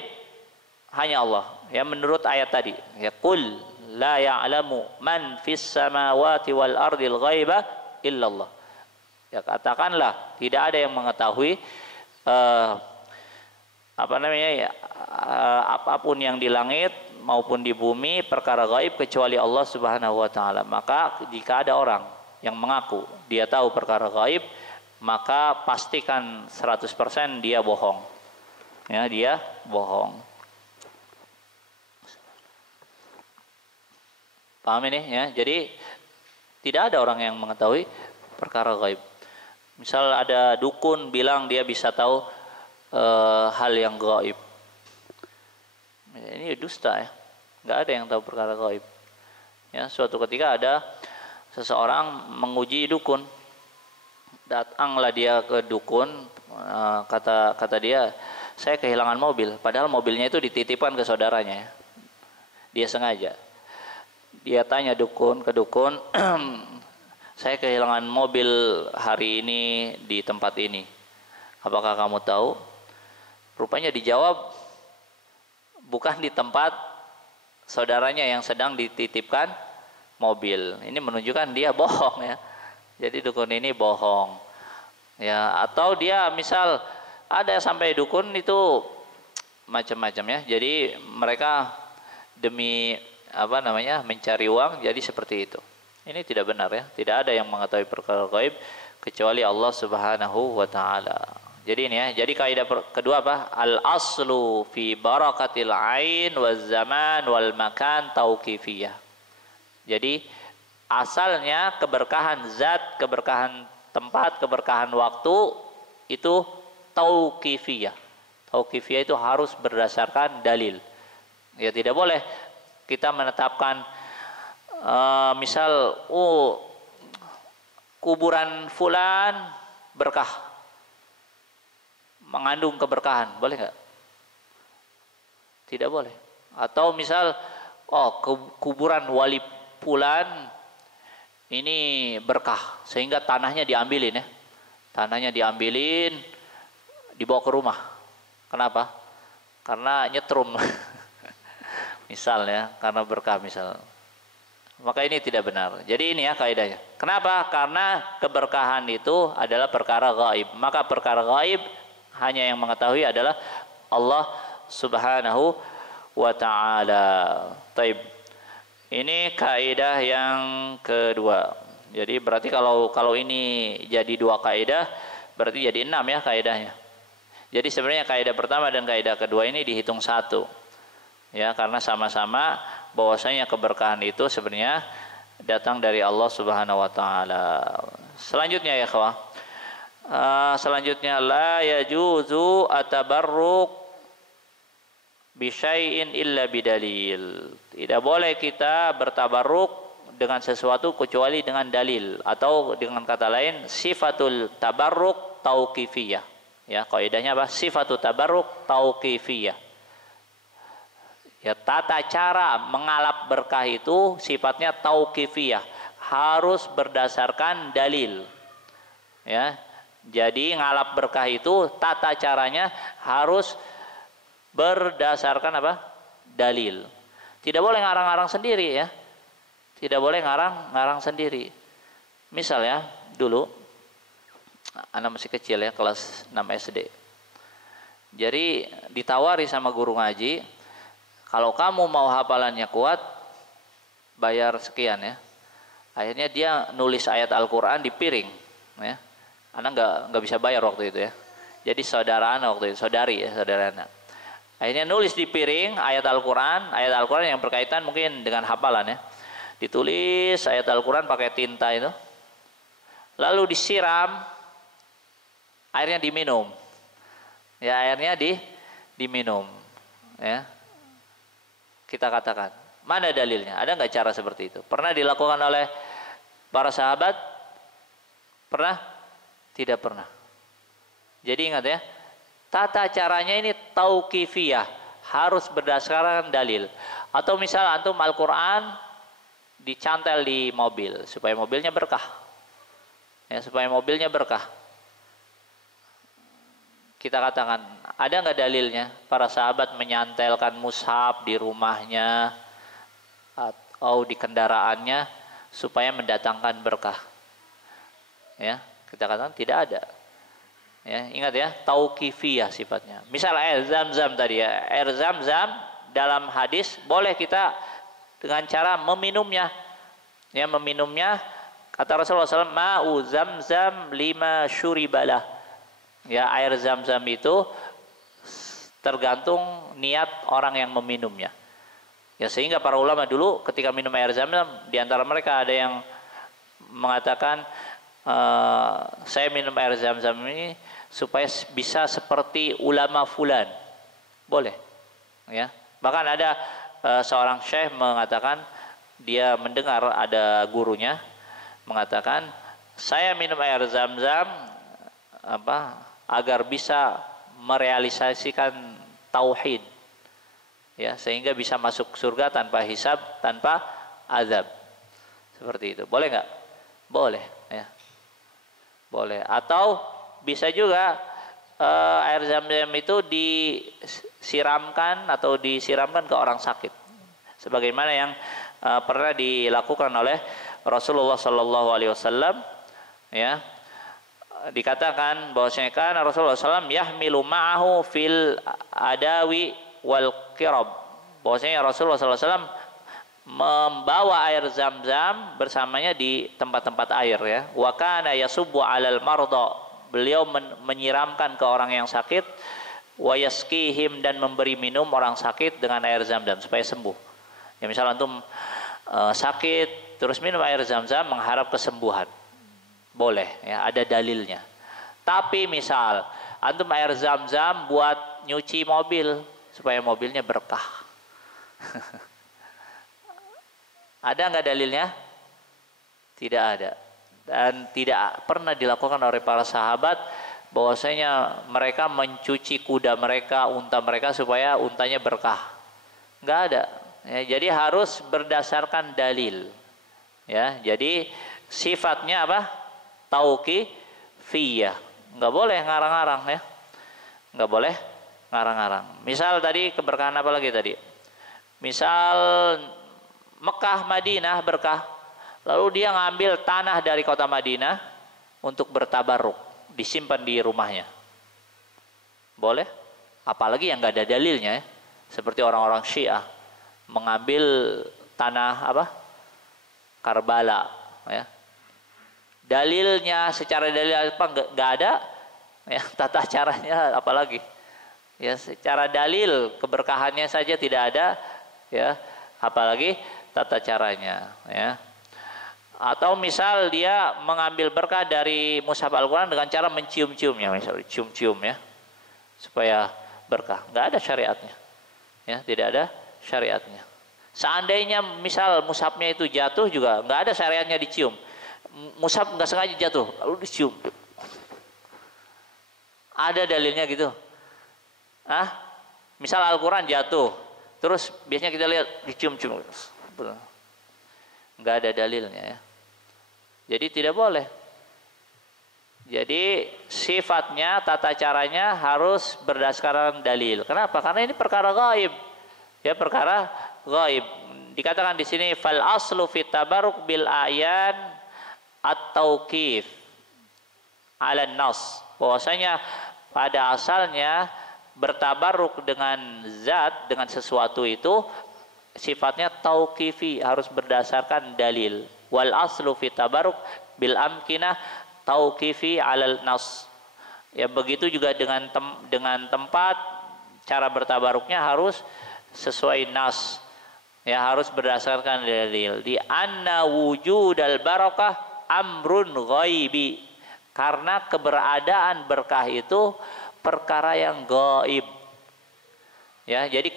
hanya Allah. Ya, menurut ayat tadi, ya, qul la ya'lamu man fis samawati wal ardil ghaiba illallah. Ya, katakanlah tidak ada yang mengetahui apapun yang di langit maupun di bumi perkara gaib kecuali Allah Subhanahu wa taala. Maka jika ada orang yang mengaku dia tahu perkara gaib, maka pastikan 100% dia bohong. Ya, dia bohong. Paham ini ya? Jadi tidak ada orang yang mengetahui perkara gaib. Misal ada dukun bilang dia bisa tahu hal yang gaib. Ini dusta ya. Nggak ada yang tahu perkara gaib. Ya, suatu ketika ada seseorang menguji dukun. Datanglah dia ke dukun, kata dia, saya kehilangan mobil. Padahal mobilnya itu dititipkan ke saudaranya. Ya. Dia sengaja. Dia tanya ke dukun, saya kehilangan mobil hari ini di tempat ini. Apakah kamu tahu? Rupanya dijawab, bukan di tempat saudaranya yang sedang dititipkan mobil. Ini menunjukkan dia bohong ya. Jadi dukun ini bohong. Ya, atau dia misal ada sampai dukun itu macam-macam ya. Jadi mereka demi mencari uang, jadi seperti itu. Ini tidak benar ya. Tidak ada yang mengetahui perkara gaib kecuali Allah Subhanahu wa taala. Jadi ini ya. Jadi kaidah kedua apa? Al aslu fi barakatil ain waz zaman wal makan tauqifiyah. Jadi asalnya keberkahan zat, keberkahan tempat, keberkahan waktu itu tauqifiyah. Tauqifiyah itu harus berdasarkan dalil. Ya, tidak boleh kita menetapkan misal kuburan fulan berkah, mengandung keberkahan, boleh nggak? Tidak boleh. Atau misal kuburan wali fulan ini berkah sehingga tanahnya diambilin ya, tanahnya diambilin dibawa ke rumah. Kenapa? Karena nyetrum misalnya, karena berkah misal. Maka ini tidak benar. Jadi ini ya kaidahnya. Kenapa? Karena keberkahan itu adalah perkara gaib. Maka perkara gaib hanya yang mengetahui adalah Allah Subhanahu wa taala. Taib. Ini kaidah yang kedua. Jadi berarti kalau ini jadi 2 kaidah, berarti jadi 6 ya kaidahnya. Jadi sebenarnya kaidah pertama dan kaidah kedua ini dihitung 1. Ya, karena sama-sama bahwasanya keberkahan itu sebenarnya datang dari Allah Subhanahu wa taala. Selanjutnya ya kawan. Selanjutnya la yajuzu atabarruk bi syai'in illa bidalil. Tidak boleh kita bertabarruk dengan sesuatu kecuali dengan dalil, atau dengan kata lain sifatul tabarruk tauqifiyah. Ya, kaidahnya apa? Sifatul tabarruk tauqifiyah. Ya, tata cara mengalap berkah itu sifatnya tauqifiyah, harus berdasarkan dalil. Ya, jadi ngalap berkah itu tata caranya harus berdasarkan apa? Dalil. Tidak boleh ngarang-ngarang sendiri ya. Tidak boleh ngarang-ngarang sendiri. Misal ya, dulu anak masih kecil ya, kelas 6 SD. Jadi ditawari sama guru ngaji, kalau kamu mau hafalannya kuat, bayar sekian ya. Akhirnya dia nulis ayat Al-Quran di piring. Ya. Anak nggak bisa bayar waktu itu ya. Jadi saudara anak waktu itu, saudari ya, saudara anak. Akhirnya nulis di piring ayat Al-Quran yang berkaitan mungkin dengan hafalan ya. Ditulis ayat Al-Quran pakai tinta itu. lalu disiram, airnya diminum. Ya, airnya diminum. Ya. Kita katakan, mana dalilnya? Ada nggak cara seperti itu? Pernah dilakukan oleh para sahabat? Pernah? Tidak pernah. Jadi ingat ya, tata caranya ini tauqifiyah, harus berdasarkan dalil. Atau misal antum Al-Quran dicantel di mobil supaya mobilnya berkah. Ya, supaya mobilnya berkah. Kita katakan, ada nggak dalilnya para sahabat menyantelkan mushaf di rumahnya atau di kendaraannya supaya mendatangkan berkah? Ya, kita katakan tidak ada. Ya, ingat ya, tauqifiyah sifatnya. Misal air Zam-Zam tadi ya, air Zam-Zam dalam hadis boleh kita dengan cara meminumnya. Ya, meminumnya kata Rasulullah SAW, ma'u Zam-Zam lima syuribalah. Ya, air Zam-Zam itu tergantung niat orang yang meminumnya. Ya, sehingga para ulama dulu ketika minum air Zam-Zam, di antara mereka ada yang mengatakan, saya minum air Zam-Zam ini supaya bisa seperti ulama fulan. Boleh. Ya. Bahkan ada seorang syekh mengatakan, dia mendengar ada gurunya mengatakan, saya minum air Zam-Zam agar bisa merealisasikan tauhid, ya, sehingga bisa masuk surga tanpa hisab, tanpa azab. Seperti itu. Boleh nggak? Boleh, ya. Boleh. Atau bisa juga air Zam-Zam itu disiramkan atau disiramkan ke orang sakit, sebagaimana yang pernah dilakukan oleh Rasulullah Sallallahu Alaihi Wasallam. Ya, dikatakan bahwasanya kan Rasulullah SAW yahmilu ma'ahu fil adawi wal qirab, bahwasanya Rasulullah SAW membawa air Zam-Zam bersamanya di tempat-tempat air, ya. Wa kana yasubbu 'alal marda, beliau menyiramkan ke orang yang sakit, wa yaskihim, dan memberi minum orang sakit dengan air Zam-Zam supaya sembuh. Ya, misalnya antum sakit terus minum air Zam-Zam mengharap kesembuhan. Boleh, ya, ada dalilnya. Tapi misal antum air Zam-Zam buat nyuci mobil supaya mobilnya berkah. Ada nggak dalilnya? Tidak ada. Dan tidak pernah dilakukan oleh para sahabat bahwasanya mereka mencuci kuda mereka, unta mereka supaya untanya berkah. Nggak ada. Ya, jadi harus berdasarkan dalil. Ya, jadi sifatnya apa? Tauqifiyah. Nggak boleh ngarang-ngarang, ya. Nggak boleh ngarang-ngarang. Misal tadi keberkahan apa lagi tadi? Misal Mekah, Madinah berkah, lalu dia ngambil tanah dari kota Madinah untuk bertabarruk, disimpan di rumahnya. Boleh? Apalagi yang nggak ada dalilnya, ya. Seperti orang-orang Syiah mengambil tanah apa? Karbala, ya. Dalilnya secara dalil apa nggak ada, ya. Tata caranya apalagi, ya, secara dalil keberkahannya saja tidak ada, ya, apalagi tata caranya, ya. Atau misal dia mengambil berkah dari mushaf Al-Quran dengan cara mencium-ciumnya, misalnya cium-cium, ya, supaya berkah. Nggak ada syariatnya, ya, tidak ada syariatnya. Seandainya misal mushafnya itu jatuh juga nggak ada syariatnya dicium. Mushaf nggak sengaja jatuh lalu dicium, ada dalilnya gitu? Misal Al-Quran jatuh terus biasanya kita lihat dicium-cium, nggak ada dalilnya, ya. Jadi tidak boleh. Jadi sifatnya, tata caranya harus berdasarkan dalil. Kenapa? Karena ini perkara gaib, ya, perkara gaib. Dikatakan di sini fal aslu fit tabarruk bil ayan at-tauqif 'ala nas, bahwasanya pada asalnya bertabarruk dengan zat, dengan sesuatu itu sifatnya tauqifi, harus berdasarkan dalil. Wal aslu fit tabarruk bil amkinah tauqifi 'alal nas. Ya, begitu juga dengan tempat, cara bertabaruknya harus sesuai nas. Ya, harus berdasarkan dalil. Di anna wujudal barakah amrun ghaibi. Karena keberadaan berkah itu perkara yang gaib. Ya, jadi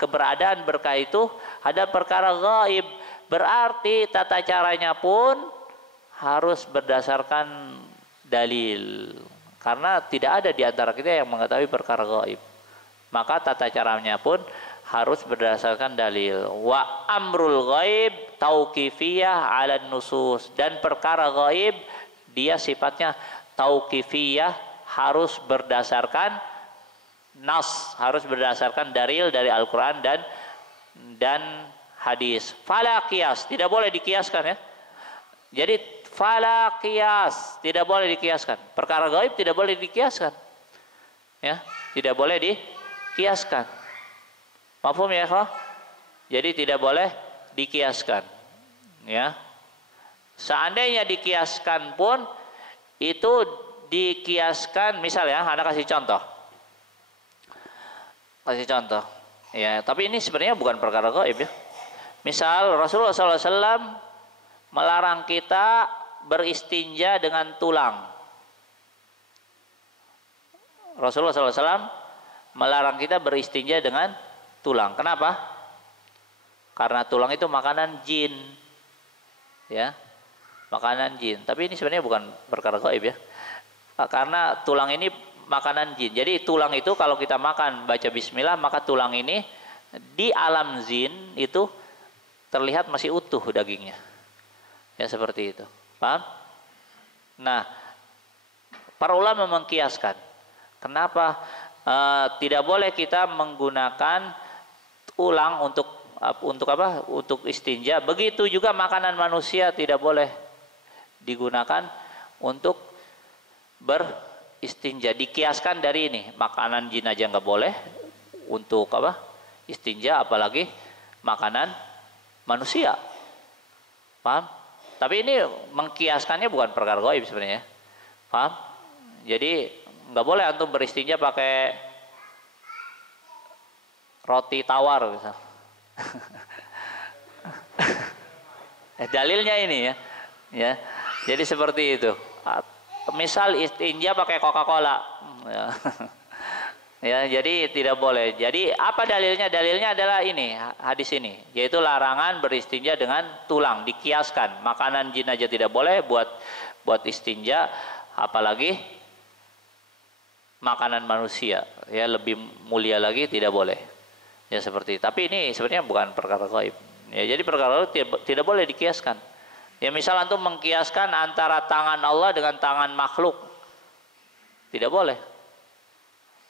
keberadaan berkah itu ada perkara gaib. Berarti tata caranya pun harus berdasarkan dalil. Karena tidak ada di antara kita yang mengetahui perkara gaib. Maka tata caranya pun harus berdasarkan dalil. Wa amrul ghaib tauqifiyah 'ala nusus. Dan perkara gaib dia sifatnya tauqifiyah, harus berdasarkan nas, harus berdasarkan dalil dari Al-Qur'an dan hadis. Fala qiyas, tidak boleh dikiaskan ya. Jadi fala qiyas, tidak boleh dikiaskan. Perkara gaib tidak boleh dikiaskan. Ya, tidak boleh dikiaskan. Mafhum ya, Kak? Jadi tidak boleh dikiaskan. Ya. Seandainya dikiaskan pun itu dikiaskan, misal ya, Anda kasih contoh. Kasih contoh. Ya, tapi ini sebenarnya bukan perkara gaib ya. Misal Rasulullah SAW melarang kita beristinja dengan tulang. Rasulullah SAW melarang kita beristinja dengan tulang. Kenapa? Karena tulang itu makanan jin. Ya. Makanan jin. Tapi ini sebenarnya bukan perkara gaib ya. Karena tulang ini makanan jin. Jadi tulang itu kalau kita makan baca bismillah, maka tulang ini di alam jin itu terlihat masih utuh dagingnya. Ya seperti itu. Paham? Nah, para ulama mengkiaskan. Kenapa tidak boleh kita menggunakan tulang untuk apa? Untuk istinja. Begitu juga makanan manusia tidak boleh digunakan untuk beristinja. Dikiaskan dari ini, makanan jin aja nggak boleh untuk apa? Istinja, apalagi makanan manusia. Paham? Tapi ini mengkiaskannya bukan perkara gaib sebenarnya. Paham? Jadi nggak boleh antum beristinja pakai roti tawar misal. Dalilnya ini ya. Ya. Jadi seperti itu. Misal istinja pakai Coca-Cola. Ya. Ya, jadi tidak boleh. Jadi apa dalilnya? Dalilnya adalah ini, hadis ini, yaitu larangan beristinja dengan tulang, dikiaskan. Makanan jin aja tidak boleh buat istinja, apalagi makanan manusia. Ya, lebih mulia lagi tidak boleh. Ya seperti itu. Tapi ini sebenarnya bukan perkara gaib. Ya, jadi perkara gaib tidak boleh dikiaskan. Ya misal antum mengkiaskan antara tangan Allah dengan tangan makhluk, tidak boleh.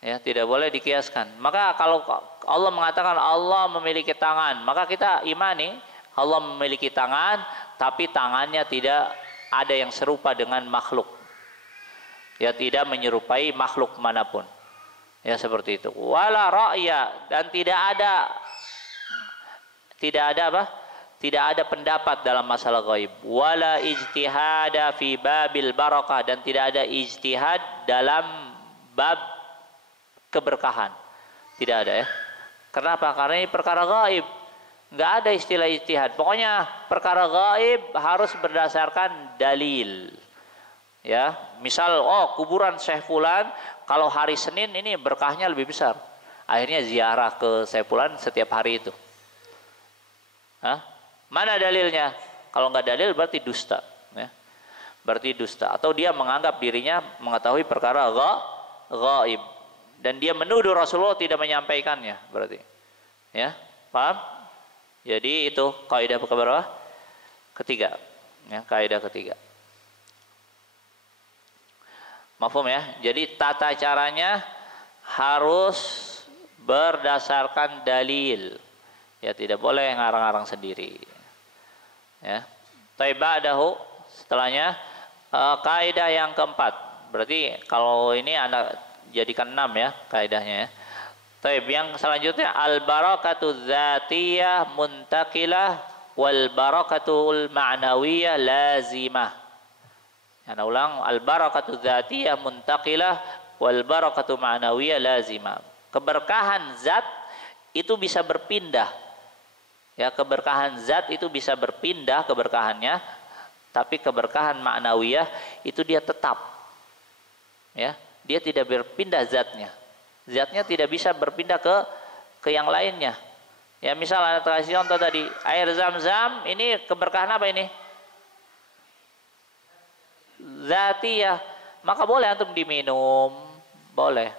Ya, tidak boleh dikiaskan. Maka kalau Allah mengatakan Allah memiliki tangan, maka kita imani Allah memiliki tangan, tapi tangannya tidak ada yang serupa dengan makhluk. Ya, tidak menyerupai makhluk manapun. Ya seperti itu. Wala ra'ya, dan tidak ada apa? Tidak ada pendapat dalam masalah gaib. Wala ijtihada fi babil barakah, dan tidak ada ijtihad dalam bab keberkahan. Tidak ada ya. Kenapa? Karena ini perkara gaib. Nggak ada istilah ijtihad. Pokoknya perkara gaib harus berdasarkan dalil. Ya, misal kuburan Syekh Fulan kalau hari Senin ini berkahnya lebih besar. Akhirnya ziarah ke Syekh Fulan setiap hari itu. Hah? Mana dalilnya? Kalau nggak dalil berarti dusta. Ya. Berarti dusta. Atau dia menganggap dirinya mengetahui perkara gaib. Dan dia menuduh Rasulullah tidak menyampaikannya. Berarti. Ya, paham? Jadi itu kaidah keberapa? Ketiga. Ya, kaidah ketiga. Mafhum ya? Jadi tata caranya harus berdasarkan dalil. Ya, tidak boleh ngarang-ngarang sendiri. Ya. Taibadahu, setelahnya kaidah yang keempat. Berarti kalau ini Anda jadikan 6 ya kaidahnya ya. Taib, yang selanjutnya al barakatu dzatiyah muntaqilah wal barakatul ma'nawiyah lazimah. Ana ulang, al barakatu dzatiyah muntaqilah wal barakatu ma'nawiyah lazimah. Keberkahan zat itu bisa berpindah. Ya, keberkahan zat itu bisa berpindah keberkahannya, Tapi keberkahan ma'nawiyah itu dia tetap. Ya, dia tidak berpindah zatnya. Zatnya tidak bisa berpindah ke yang lainnya. Ya, misal ada kasih contoh tadi, air Zam-Zam ini keberkahan apa ini? Zatiyah. Maka boleh antum diminum, boleh.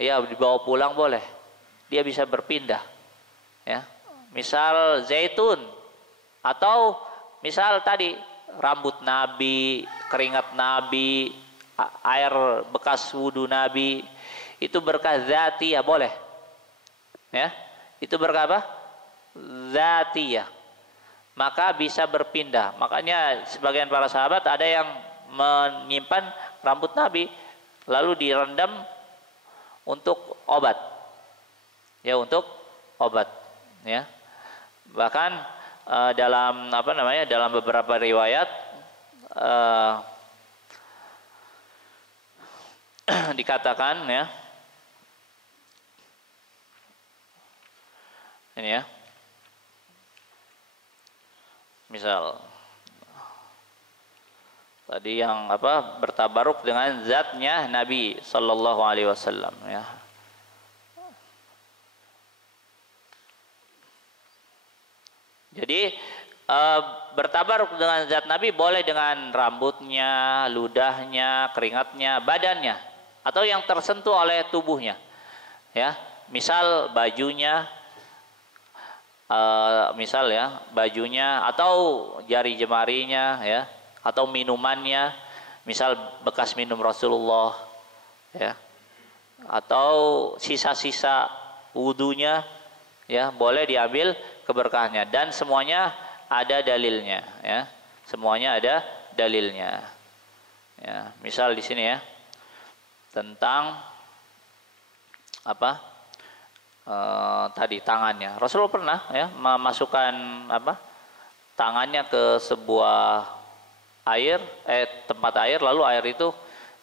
Ya, dibawa pulang boleh. Dia bisa berpindah. Ya. Misal zaitun atau misal tadi rambut Nabi, keringat Nabi, air bekas wudu Nabi, itu berkah zatiyah boleh. Ya. Itu berkah apa? Zatiyah. Maka bisa berpindah. Makanya sebagian para sahabat ada yang menyimpan rambut Nabi lalu direndam untuk obat. Ya, untuk obat, ya. Bahkan dalam apa namanya? Dalam beberapa riwayat dikatakan, ya. Ini ya. Misal tadi yang apa, bertabaruk dengan zatnya Nabi sallallahu alaihi wasallam, ya. Jadi bertabaruk dengan zat Nabi boleh dengan rambutnya, ludahnya, keringatnya, badannya, atau yang tersentuh oleh tubuhnya. Ya, misal bajunya, misal ya bajunya atau jari jemarinya, ya, atau minumannya, misal bekas minum Rasulullah, ya, atau sisa-sisa wudunya, ya, boleh diambil keberkahannya, dan semuanya ada dalilnya, ya, semuanya ada dalilnya, ya. Misal di sini ya tentang apa, tadi tangannya, Rasulullah pernah ya memasukkan apa, tangannya ke sebuah air, tempat air, lalu air itu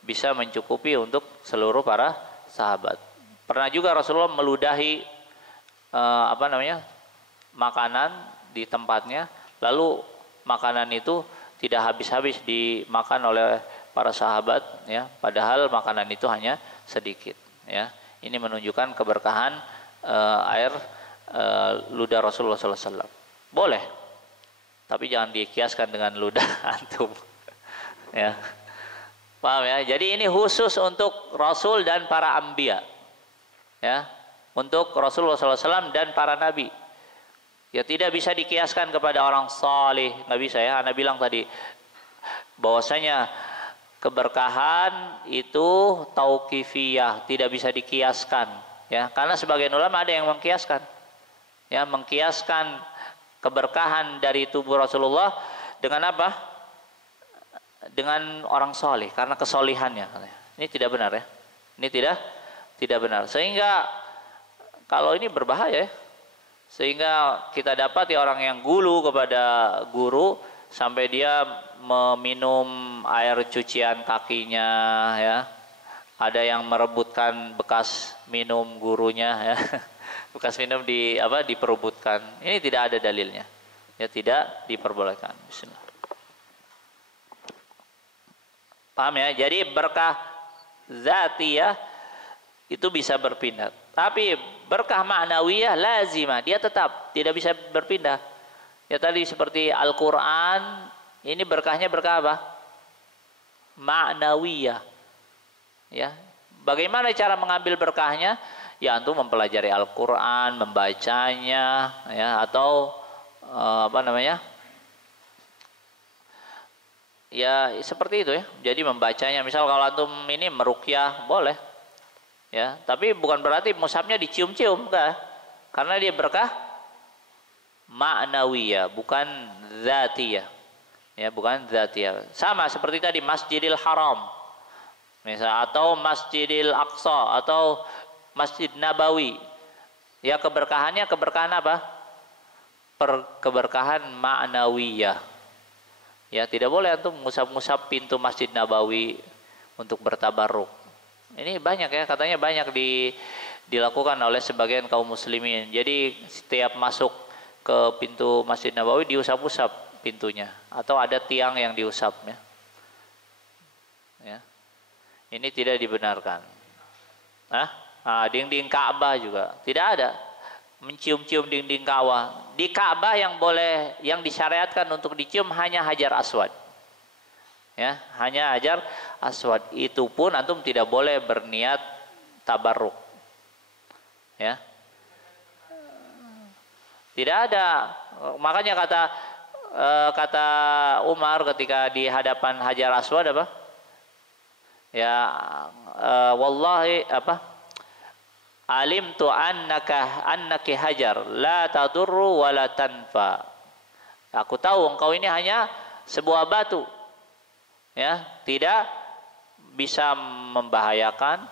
bisa mencukupi untuk seluruh para sahabat. Pernah juga Rasulullah meludahi apa namanya, makanan di tempatnya, lalu makanan itu tidak habis-habis dimakan oleh para sahabat, ya, padahal makanan itu hanya sedikit, ya. Ini menunjukkan keberkahan air ludah Rasulullah SAW. Boleh, tapi jangan dikiaskan dengan ludah antum, ya. Paham ya? Jadi ini khusus untuk Rasul dan para anbiya, ya, untuk Rasulullah SAW dan para nabi. Ya, tidak bisa dikiaskan kepada orang saleh, nggak bisa, ya. Anda bilang tadi bahwasanya keberkahan itu tauqifiyah, tidak bisa dikiaskan, ya. Karena sebagian ulama ada yang mengkiaskan, ya, mengkiaskan keberkahan dari tubuh Rasulullah dengan apa? Dengan orang saleh, karena kesolihannya. Ini tidak benar, ya. Ini tidak benar. Sehingga kalau ini berbahaya, ya. Sehingga kita dapat ya orang yang gulu kepada guru sampai dia meminum air cucian kakinya, ya. Ada yang merebutkan bekas minum gurunya, ya. Bekas minum diperebutkan. Ini tidak ada dalilnya. Ya, tidak diperbolehkan. Bismillah. Paham ya? Jadi berkah zatiyah itu bisa berpindah. Tapi berkah ma'nawiyah lazimah, dia tetap tidak bisa berpindah. Ya, tadi seperti Al-Quran, ini berkahnya berkah apa? Ma'nawiyah. Ya, bagaimana cara mengambil berkahnya? Ya, antum mempelajari Al-Quran, membacanya, ya, atau apa namanya? Ya, seperti itu, ya. Jadi membacanya. Misal kalau antum ini meruqyah, boleh. Ya, tapi bukan berarti mushafnya dicium-cium, enggak. Karena dia berkah ma'nawiyah, bukan zatiyah. Ya, bukan zatiyah. Sama seperti tadi Masjidil Haram. Misal, atau Masjidil Aqsa, atau Masjid Nabawi. Ya, keberkahannya keberkahan apa? Keberkahan ma'nawiyah. Ya, tidak boleh antum musab-musab pintu Masjid Nabawi untuk bertabarruk. Ini banyak, ya, katanya banyak dilakukan oleh sebagian kaum muslimin. Jadi setiap masuk ke pintu Masjid Nabawi diusap-usap pintunya atau ada tiang yang diusapnya. Ya. Ini tidak dibenarkan. Dinding Ka'bah juga tidak ada mencium-cium dinding Ka'bah. Di Ka'bah yang boleh, yang disyariatkan untuk dicium hanya Hajar Aswad. Ya, hanya Hajar Aswad. Itu pun antum tidak boleh berniat tabarruk. Ya. Tidak ada. Makanya kata Umar ketika di hadapan Hajar Aswad apa? Ya, wallahi apa? Alimtu annaki hajar la tadurru wa la tanfa. Aku tahu engkau ini hanya sebuah batu. Ya, tidak bisa membahayakan,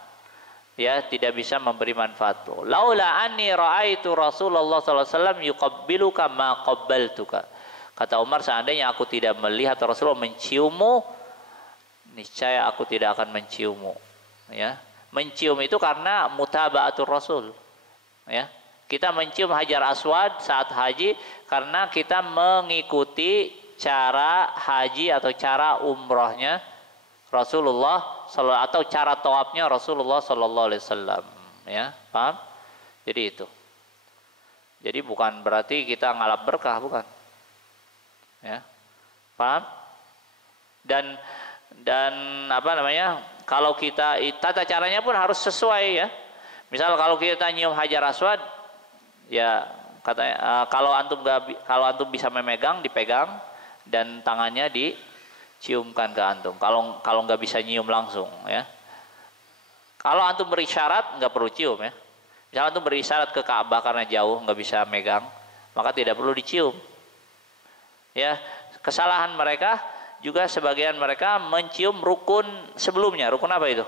ya, tidak bisa memberi manfaat. Laula anni raaitu Rasulullah sallallahu alaihi wasallam yuqabbiluka ma qabbaltuka. Kata Umar, seandainya aku tidak melihat Rasulullah menciummu, niscaya aku tidak akan menciummu. Ya. Mencium itu karena mutaba'atul Rasul. Ya. Kita mencium Hajar Aswad saat haji karena kita mengikuti cara haji atau cara umrohnya Rasulullah atau cara tawafnya Rasulullah sallallahu alaihi wasallam. Ya, paham? Jadi itu. Jadi bukan berarti kita ngalap berkah, bukan. Ya. Paham? Dan apa namanya? Kalau kita tata caranya pun harus sesuai, ya. Misal kalau kita nyium Hajar Aswad, ya katanya kalau antum bisa memegang, dipegang dan tangannya diciumkan ke antum. Kalau nggak bisa nyium langsung, ya. Kalau antum berisyarat nggak perlu cium, ya. Misal antum berisyarat ke Ka'bah karena jauh nggak bisa megang, maka tidak perlu dicium. Ya, kesalahan mereka juga sebagian mereka mencium rukun sebelumnya. Rukun apa itu?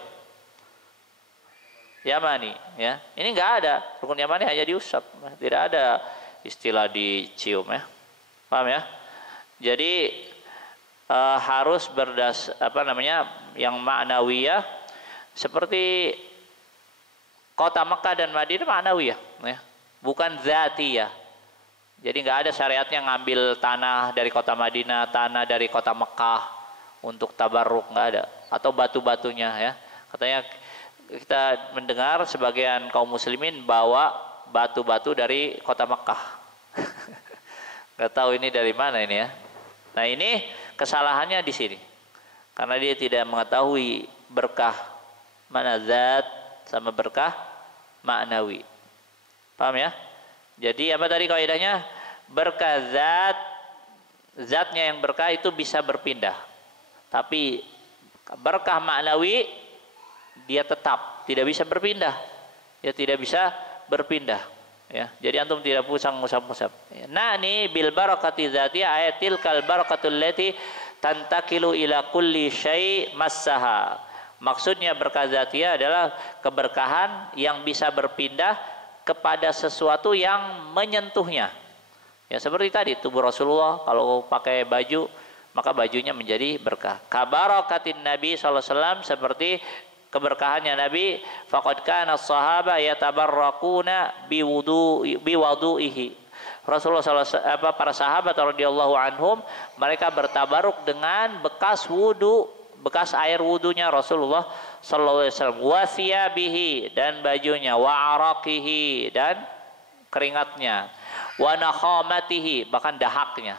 Yamani, ya. Ini enggak ada. Rukun Yamani hanya diusap, tidak ada istilah dicium, ya. Paham, ya? Jadi harus yang ma'nawiyah seperti kota Mekah dan Madinah ma'nawiyah, ya. Bukan zatiyah. Jadi nggak ada syariatnya ngambil tanah dari kota Madinah, tanah dari kota Mekah untuk tabarruk, nggak ada. Atau batu-batunya, ya. Katanya kita mendengar sebagian kaum muslimin bawa batu-batu dari kota Mekah. Nggak tahu ini dari mana ini, ya. Nah, ini kesalahannya di sini. Karena dia tidak mengetahui berkah mana zat sama berkah ma'nawi. Paham, ya? Jadi apa tadi kaidahnya? Berkah zatnya yang berkah itu bisa berpindah. Tapi berkah ma'nawi dia tetap tidak bisa berpindah. Ya, tidak bisa berpindah, ya. Jadi antum tidak pusing musab-musab. Nah, ini bil barakati dzatiyah ayatil kal barakatul lati tantakilu ila kulli syai massaha. Maksudnya berkah dzatiyah adalah keberkahan yang bisa berpindah kepada sesuatu yang menyentuhnya. Ya, seperti tadi tubuh Rasulullah kalau pakai baju maka bajunya menjadi berkah. Kabarakatin Nabi sallallahu alaihi wasallam, seperti keberkahannya Nabi. Faqad kana as-sahaba yatabarrakuna biwudu'ihi. Rasulullah sallallahu alaihi wasallam, para sahabat radhiyallahu anhum, mereka bertabaruk dengan bekas wudu, bekas air wudunya Rasulullah sallallahu alaihi wasallam, wa thiyabihi, dan bajunya, wa araqihi, dan keringatnya, wa nakhamatihi, bahkan dahaknya,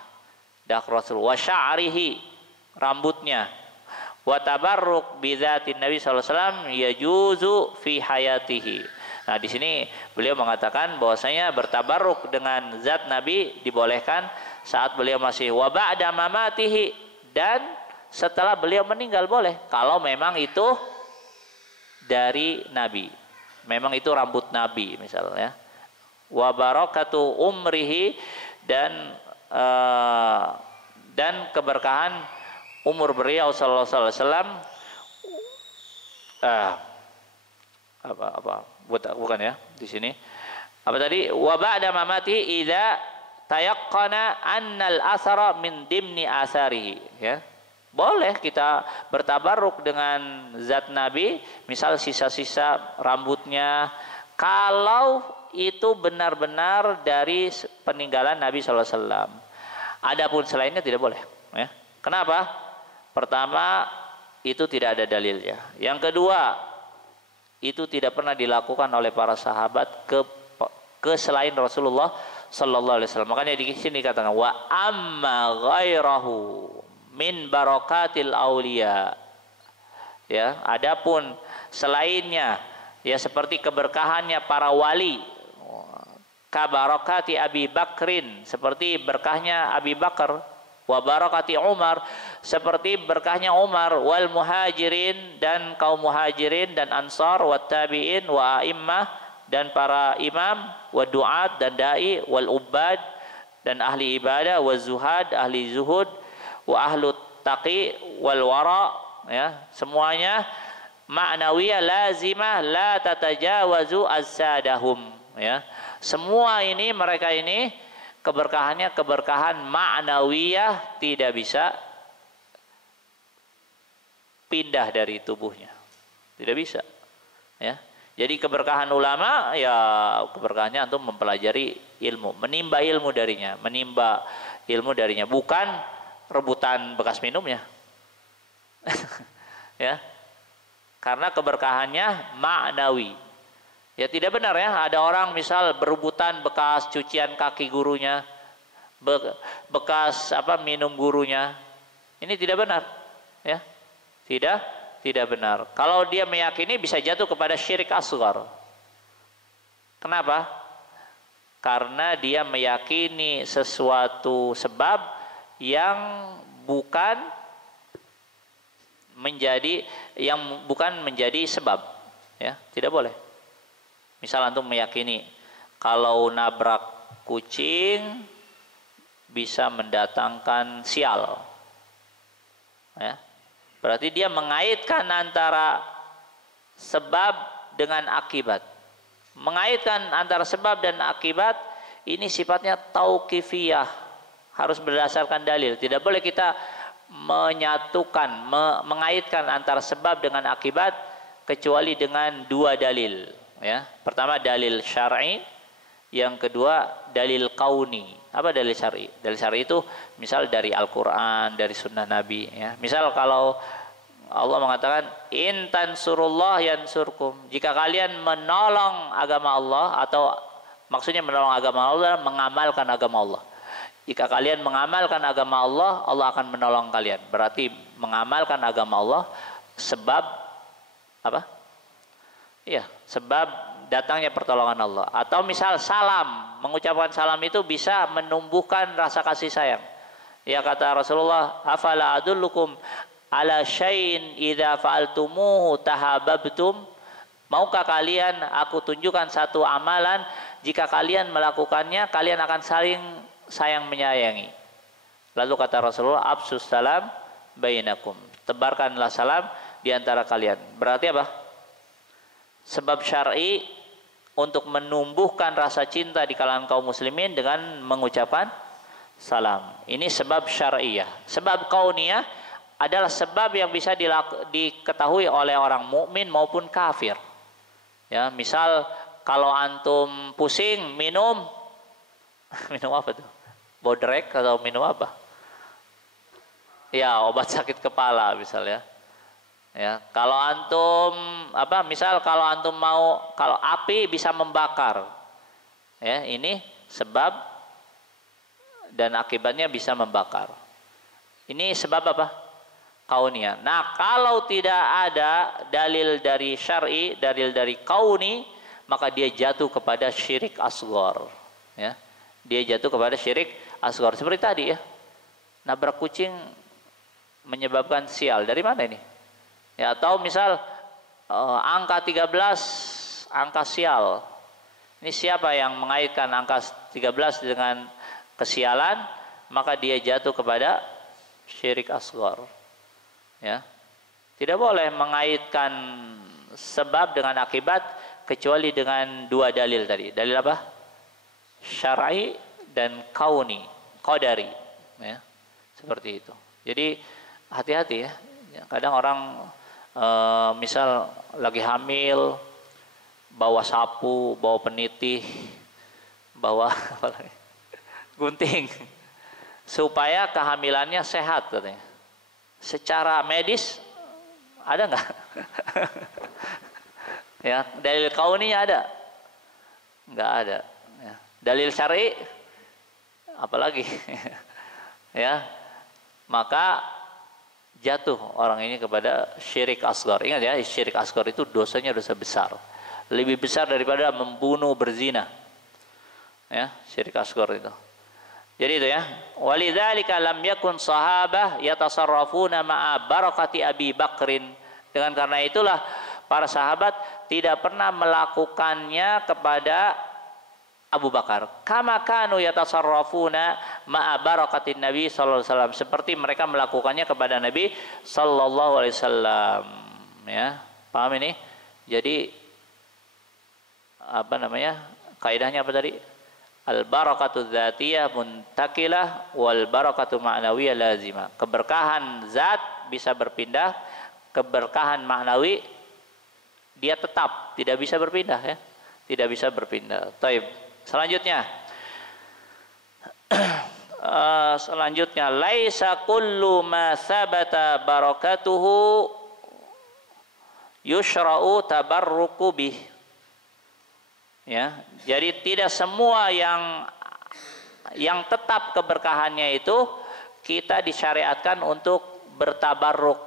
dahak Rasul, wa sya'rihi, rambutnya, wa tabarruk bi dzatin Nabi sallallahu alaihi wasallam yajuzu fi hayatihi. Nah, di sini beliau mengatakan bahwasanya bertabarruk dengan zat Nabi dibolehkan saat beliau masih wa ba'da mamatihi, dan setelah beliau meninggal boleh, kalau memang itu dari Nabi, memang itu rambut Nabi misalnya. Wa barakatu umrihi, dan keberkahan umur beliau sallallahu alaihi wasallam. Bukan, ya, di sini. Apa tadi? Wa ba'da mamatihi idza tayaqqana annal athara min dimni atharihi, ya. Boleh kita bertabarruk dengan zat Nabi, misal sisa-sisa rambutnya, kalau itu benar-benar dari peninggalan Nabi sallallahu alaihi wasallam. Adapun selainnya tidak boleh. Ya. Kenapa? Pertama, itu tidak ada dalilnya. Yang kedua, itu tidak pernah dilakukan oleh para sahabat ke selain Rasulullah sallallahu alaihi wasallam. Makanya di sini dikatakan wa amma ghairahu min barakatil auliya. Ya, adapun selainnya ya seperti keberkahannya para wali, kabarakati Abi Bakrin, seperti berkahnya Abi Bakar, wa barakati Umar, seperti berkahnya Umar, wal muhajirin, dan kaum muhajirin dan ansar, wa tabi'in wa a'immah, dan para imam, wa du'at, dan da'i, wal ubad, dan ahli ibadah, wa zuhad, ahli zuhud, wa ahlu taqi, wal wara, ya, semuanya ma'nawiyah lazimah la tatajawazu as-sadahum, ya. Semua ini, mereka ini keberkahannya keberkahan ma'nawiyah, tidak bisa pindah dari tubuhnya, tidak bisa, ya. Jadi keberkahan ulama ya keberkahannya untuk mempelajari ilmu, menimba ilmu darinya, bukan rebutan bekas minumnya. Ya. Karena keberkahannya ma'nawi. Ya tidak benar ya, ada orang misal berebutan bekas cucian kaki gurunya, bekas minum gurunya. Ini tidak benar. Ya. Tidak benar. Kalau dia meyakini bisa jatuh kepada syirik asghar. Kenapa? Karena dia meyakini sesuatu sebab yang bukan menjadi sebab, ya, tidak boleh. Misal antum meyakini kalau nabrak kucing bisa mendatangkan sial, ya, berarti dia mengaitkan antara sebab dengan akibat. Mengaitkan antara sebab dan akibat ini sifatnya tauqifiyah, harus berdasarkan dalil. Tidak boleh kita menyatukan, mengaitkan antara sebab dengan akibat kecuali dengan dua dalil, ya. Pertama dalil syar'i, yang kedua dalil kauni. Apa dalil syar'i? Dalil syar'i itu misal dari Al-Qur'an, dari sunnah Nabi, ya. Misal kalau Allah mengatakan in tansurullah yansurkum, jika kalian menolong agama Allah, atau maksudnya menolong agama Allah, mengamalkan agama Allah. Jika kalian mengamalkan agama Allah, Allah akan menolong kalian. Berarti mengamalkan agama Allah sebab apa? Iya, sebab datangnya pertolongan Allah. Atau misal salam, mengucapkan salam itu bisa menumbuhkan rasa kasih sayang. Ya kata Rasulullah, afala adullukum ala syai'in idza fa'altumuhu tahabbtum. Maukah kalian aku tunjukkan satu amalan, jika kalian melakukannya kalian akan saling sayang menyayangi. Lalu kata Rasulullah, absus salam bainakum, tebarkanlah salam di antara kalian. Berarti apa? Sebab syar'i untuk menumbuhkan rasa cinta di kalangan kaum muslimin dengan mengucapkan salam. Ini sebab syar'iyah. Sebab kauniyah adalah sebab yang bisa diketahui oleh orang mukmin maupun kafir. Ya, misal kalau antum pusing minum apa tuh? Bodrek atau minum apa? Ya, obat sakit kepala misalnya. Ya, kalau antum misal kalau antum kalau api bisa membakar. Ya, ini sebab dan akibatnya bisa membakar. Ini sebab apa? Kauniyah. Nah, kalau tidak ada dalil dari syar'i, dalil dari kauni, maka dia jatuh kepada syirik asghar. Ya. Dia jatuh kepada syirik asghar. Seperti tadi ya, nabrak kucing menyebabkan sial. Dari mana ini? Ya, atau misal angka 13, angka sial. Ini siapa yang mengaitkan angka 13 dengan kesialan, maka dia jatuh kepada syirik asghar. Ya. Tidak boleh mengaitkan sebab dengan akibat kecuali dengan dua dalil tadi. Dalil apa? Syar'i dan kauni, qadari, ya. Seperti itu. Jadi hati-hati ya. Kadang orang misal lagi hamil bawa sapu, bawa penitih, bawa gunting. supaya kehamilannya sehat katanya. Secara medis ada nggak? Ya, dalil kauninya ada? Nggak ada. Ya. Dalil syar'i apalagi? Ya, maka jatuh orang ini kepada syirik asghar. Ingat ya, syirik asghar itu dosanya dosa besar, lebih besar daripada membunuh, berzina. Ya, syirik asghar itu. Jadi itu ya. Walidzalika lam yakun sahabah yatasarrafuna ma'a barakati Abi Bakrin. Dengan karena itulah para sahabat tidak pernah melakukannya kepada Abu Bakar. Kama kanu yatasarrafuna ma'a barakatin Nabi sallallahu alaihi wasallam, seperti mereka melakukannya kepada Nabi sallallahu alaihi wasallam. Ya, paham ini? Jadi apa namanya? Kaidahnya apa tadi? Al barakatu dzatiyah muntakilah wal barakatu ma'nawiyah lazimah. Keberkahan zat bisa berpindah, keberkahan maknawi dia tetap, tidak bisa berpindah ya. Tidak bisa berpindah. Taib. Selanjutnya selanjutnya laisa kullu ma sabata barakatuhu yushra'u tabarruku bih. Ya, jadi tidak semua yang tetap keberkahannya itu kita disyariatkan untuk bertabarruk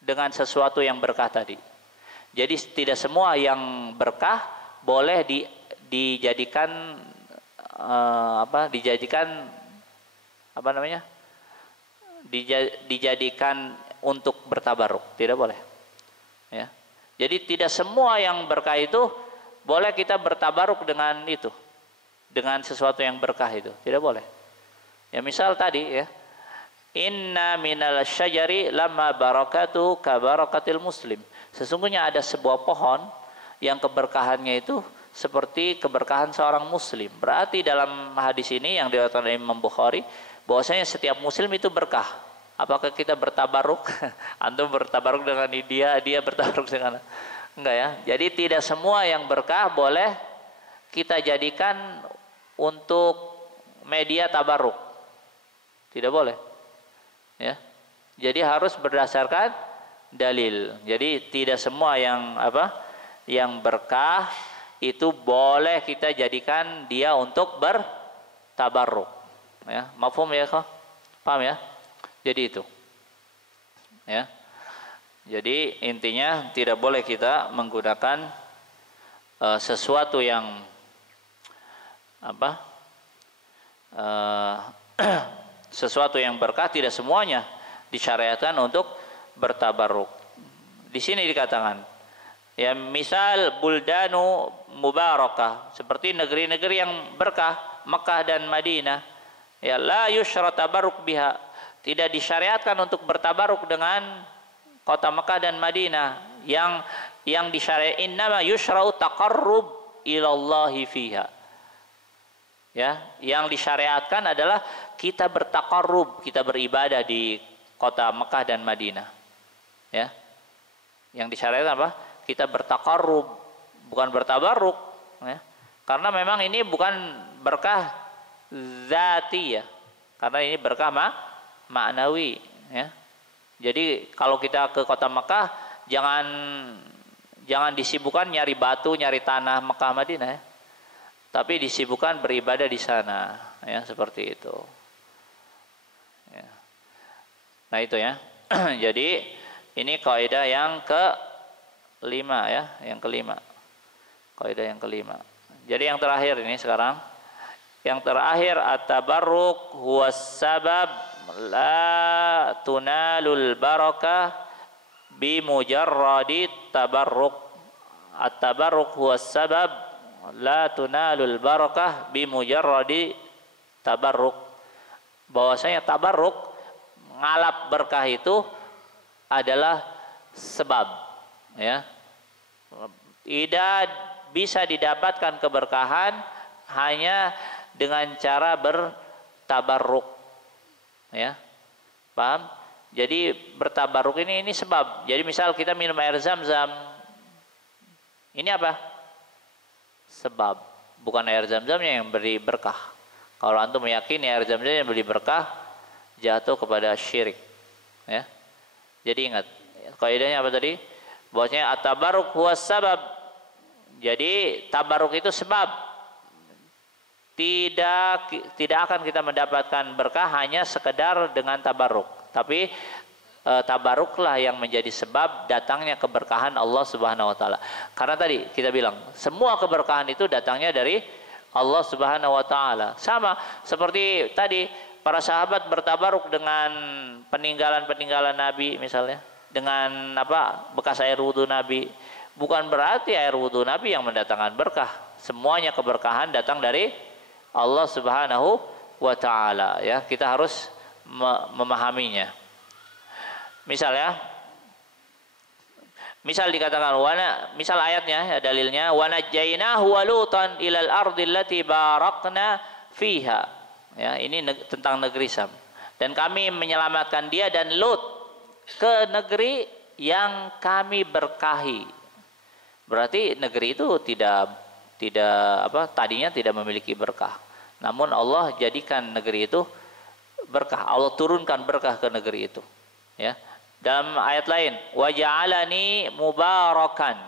dengan sesuatu yang berkah tadi. Jadi tidak semua yang berkah boleh dijadikan dijadikan untuk bertabarruk, tidak boleh. Ya. Jadi tidak semua yang berkah itu boleh kita bertabaruk dengan itu, dengan sesuatu yang berkah itu, tidak boleh. Ya misal tadi ya, inna minal syajari lamma barakatu ka barakatil muslim. Sesungguhnya ada sebuah pohon yang keberkahannya itu seperti keberkahan seorang muslim. Berarti dalam hadis ini yang diriwayatkan oleh Imam Bukhari, bahwasanya setiap muslim itu berkah. Apakah kita bertabaruk? Antum bertabaruk dengan dia bertabaruk dengan enggak ya. Jadi tidak semua yang berkah boleh kita jadikan untuk media tabarruk. Tidak boleh. Ya. Jadi harus berdasarkan dalil. Jadi tidak semua yang berkah itu boleh kita jadikan dia untuk bertabarruk. Ya, mafhum ya, kah? Paham ya? Jadi itu. Ya. Jadi intinya tidak boleh kita menggunakan sesuatu yang sesuatu yang berkah, tidak semuanya disyariatkan untuk bertabarruk. Di sini dikatakan, ya misal buldanu mubarakah, seperti negeri-negeri yang berkah, Mekah dan Madinah, ya la yusyra tabarruk biha, tidak disyariatkan untuk bertabaruk dengan kota Mekah dan Madinah. Yang disyariatkan innama yushra'u taqarrub ilallahi fiha. Ya, yang disyariatkan adalah kita bertaqarrub, kita beribadah di kota Mekah dan Madinah. Ya. Yang disyariatkan apa? Kita bertaqarrub, bukan bertabaruk, ya. Karena memang ini bukan berkah zati ya. Karena ini berkah maknawi, ya. Jadi kalau kita ke kota Mekah jangan disibukkan nyari batu, nyari tanah Mekah Madinah ya. Tapi disibukkan beribadah di sana, ya, seperti itu. Ya. Nah itu ya. Jadi ini kaidah yang kelima ya, yang kelima. Kaidah yang kelima. Jadi yang terakhir ini sekarang. Yang terakhir at-tabarruk huwas sabab la tunalul barakah bi mujarradi tabarruk. At-tabarruk huwas sabab la tunalul barakah bi mujarradi tabarruk. Bahwasanya tabarruk, ngalap berkah itu adalah sebab, ya. Tidak bisa didapatkan keberkahan hanya dengan cara bertabarruk, ya. Paham? Jadi bertabaruk ini sebab. Jadi misal kita minum air Zam-Zam, ini apa? Sebab. Bukan air Zam-Zamnya yang beri berkah. Kalau antum meyakini air Zam-Zam yang beli berkah, jatuh kepada syirik. Ya. Jadi ingat, kaidahnya apa tadi? Bahwasanya at-tabarruk huwas sabab. Jadi tabarruk itu sebab. Tidak akan kita mendapatkan berkah hanya sekedar dengan tabarruk. Tapi tabarruklah yang menjadi sebab datangnya keberkahan Allah Subhanahu wa taala. Karena tadi kita bilang, semua keberkahan itu datangnya dari Allah Subhanahu wa taala. Sama seperti tadi para sahabat bertabaruk dengan peninggalan-peninggalan Nabi misalnya, dengan bekas air wudu Nabi. Bukan berarti air wudu Nabi yang mendatangkan berkah. Semuanya keberkahan datang dari Allah Subhanahu wa taala, ya. Kita harus memahaminya. Misal dikatakan misal ayatnya, ya, dalilnya wa najjaynahu wa lutan ilal ardi allati barakna fiha. Ya, ini tentang negeri Sam. Dan kami menyelamatkan dia dan Lut ke negeri yang kami berkahi. Berarti negeri itu tadinya tidak memiliki berkah. Namun Allah jadikan negeri itu berkah. Allah turunkan berkah ke negeri itu. Ya. Dalam ayat lain, wa ja'alani mubarakan.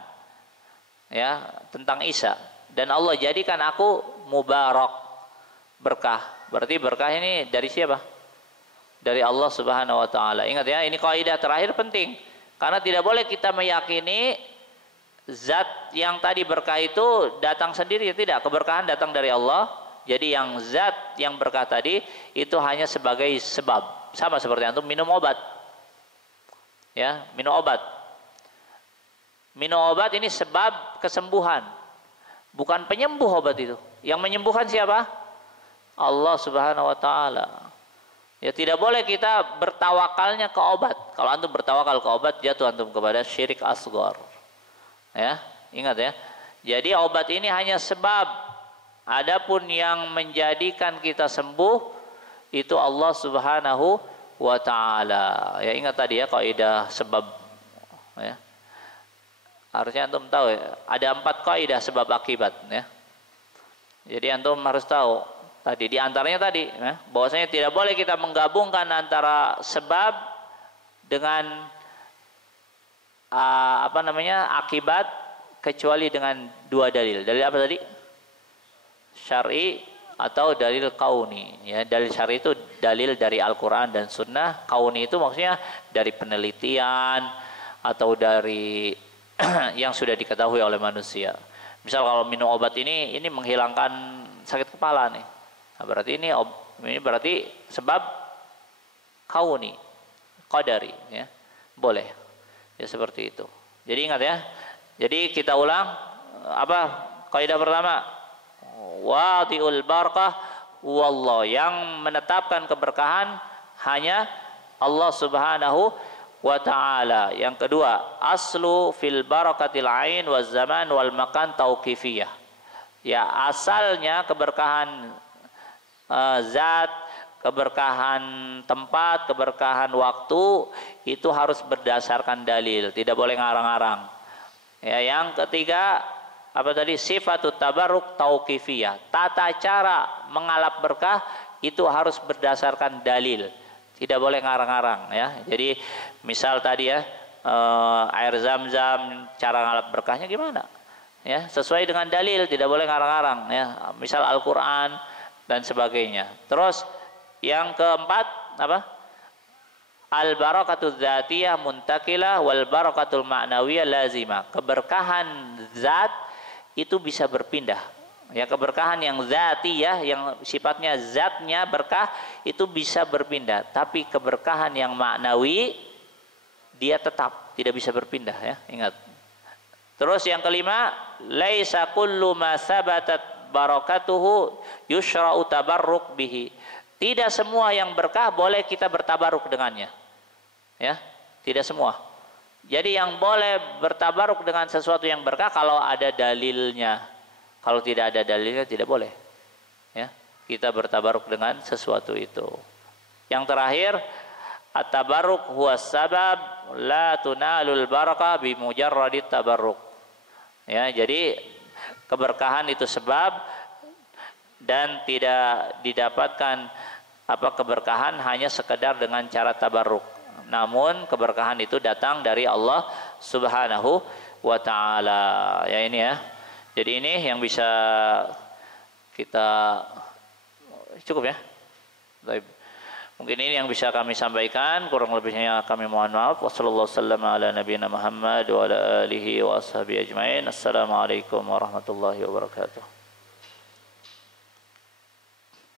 Ya, tentang Isa. Dan Allah jadikan aku mubarak, berkah. Berarti berkah ini dari siapa? Dari Allah Subhanahu wa taala. Ingat ya, ini kaidah terakhir penting. Karena tidak boleh kita meyakini zat yang tadi berkah itu datang sendiri, tidak. Keberkahan datang dari Allah. Jadi yang zat yang berkah tadi itu hanya sebagai sebab. Sama seperti antum minum obat. Ya, minum obat. Minum obat ini sebab kesembuhan. Bukan penyembuh obat itu. Yang menyembuhkan siapa? Allah Subhanahu wa taala. Ya, tidak boleh kita bertawakalnya ke obat. Kalau antum bertawakal ke obat, jatuh antum kepada syirik asghar. Ya, ingat ya. Jadi obat ini hanya sebab. Adapun yang menjadikan kita sembuh itu Allah Subhanahu wa taala. Ya, ingat tadi ya kaidah sebab, ya. Harusnya antum tahu ya, ada 4 kaidah sebab akibat, ya. Jadi antum harus tahu tadi, di antaranya tadi, ya, bahwasanya tidak boleh kita menggabungkan antara sebab dengan akibat kecuali dengan 2 dalil. Dalil apa tadi? Syar'i atau dalil kauni. Ya, dalil syar'i itu dalil dari Al-Qur'an dan Sunnah. Kauni itu maksudnya dari penelitian atau dari yang sudah diketahui oleh manusia. Misal kalau minum obat ini menghilangkan sakit kepala nih. Nah, berarti ini berarti sebab kauni, qadari, ya. Boleh. Ya seperti itu. Jadi ingat ya. Jadi kita ulang kaidah pertama? Wadi'ul barakah wallah, yang menetapkan keberkahan hanya Allah Subhanahu wa taala. Yang kedua, aslu fil barakatil ain waz zaman wal makan tauqifiyah. Ya, asalnya keberkahan zat, keberkahan tempat, keberkahan waktu itu harus berdasarkan dalil, tidak boleh ngarang-ngarang. Ya, yang ketiga sifatut tabarruk tauqifiyah. Tata cara mengalap berkah itu harus berdasarkan dalil. Tidak boleh ngarang-ngarang, ya. Jadi misal tadi ya, air Zam-Zam cara ngalap berkahnya gimana? Ya, sesuai dengan dalil, tidak boleh ngarang-ngarang, ya. Misal Al-Qur'an dan sebagainya. Terus yang keempat Al-barakatul dzatiyah muntakilah wal barakatul ma'nawiyah lazimah. Keberkahan zat itu bisa berpindah. Ya, keberkahan yang zatiyah, yang sifatnya zatnya berkah itu bisa berpindah. Tapi keberkahan yang maknawi dia tetap tidak bisa berpindah, ya. Ingat. Terus yang kelima, laisa kullu ma sabatat barakatuhu yushra'u tabarruk bihi. Tidak semua yang berkah boleh kita bertabaruk dengannya. Ya, tidak semua. Jadi yang boleh bertabaruk dengan sesuatu yang berkah kalau ada dalilnya. Kalau tidak ada dalilnya tidak boleh. Ya, kita bertabaruk dengan sesuatu itu. Yang terakhir, at-tabarruk huwa sabab la tunalul barakah bi mujarradit tabarruk. Ya, jadi keberkahan itu sebab, dan tidak didapatkan keberkahan hanya sekedar dengan cara tabarruk. Namun keberkahan itu datang dari Allah Subhanahu wa taala. Ya ini ya. Jadi ini yang bisa kita cukup ya. Baik. Mungkin ini yang bisa kami sampaikan, kurang lebihnya kami mohon maaf. Wassallallahu ala nabiyina Muhammad wa ala alihi wa ashabihi ajmain. Assalamualaikum warahmatullahi wabarakatuh.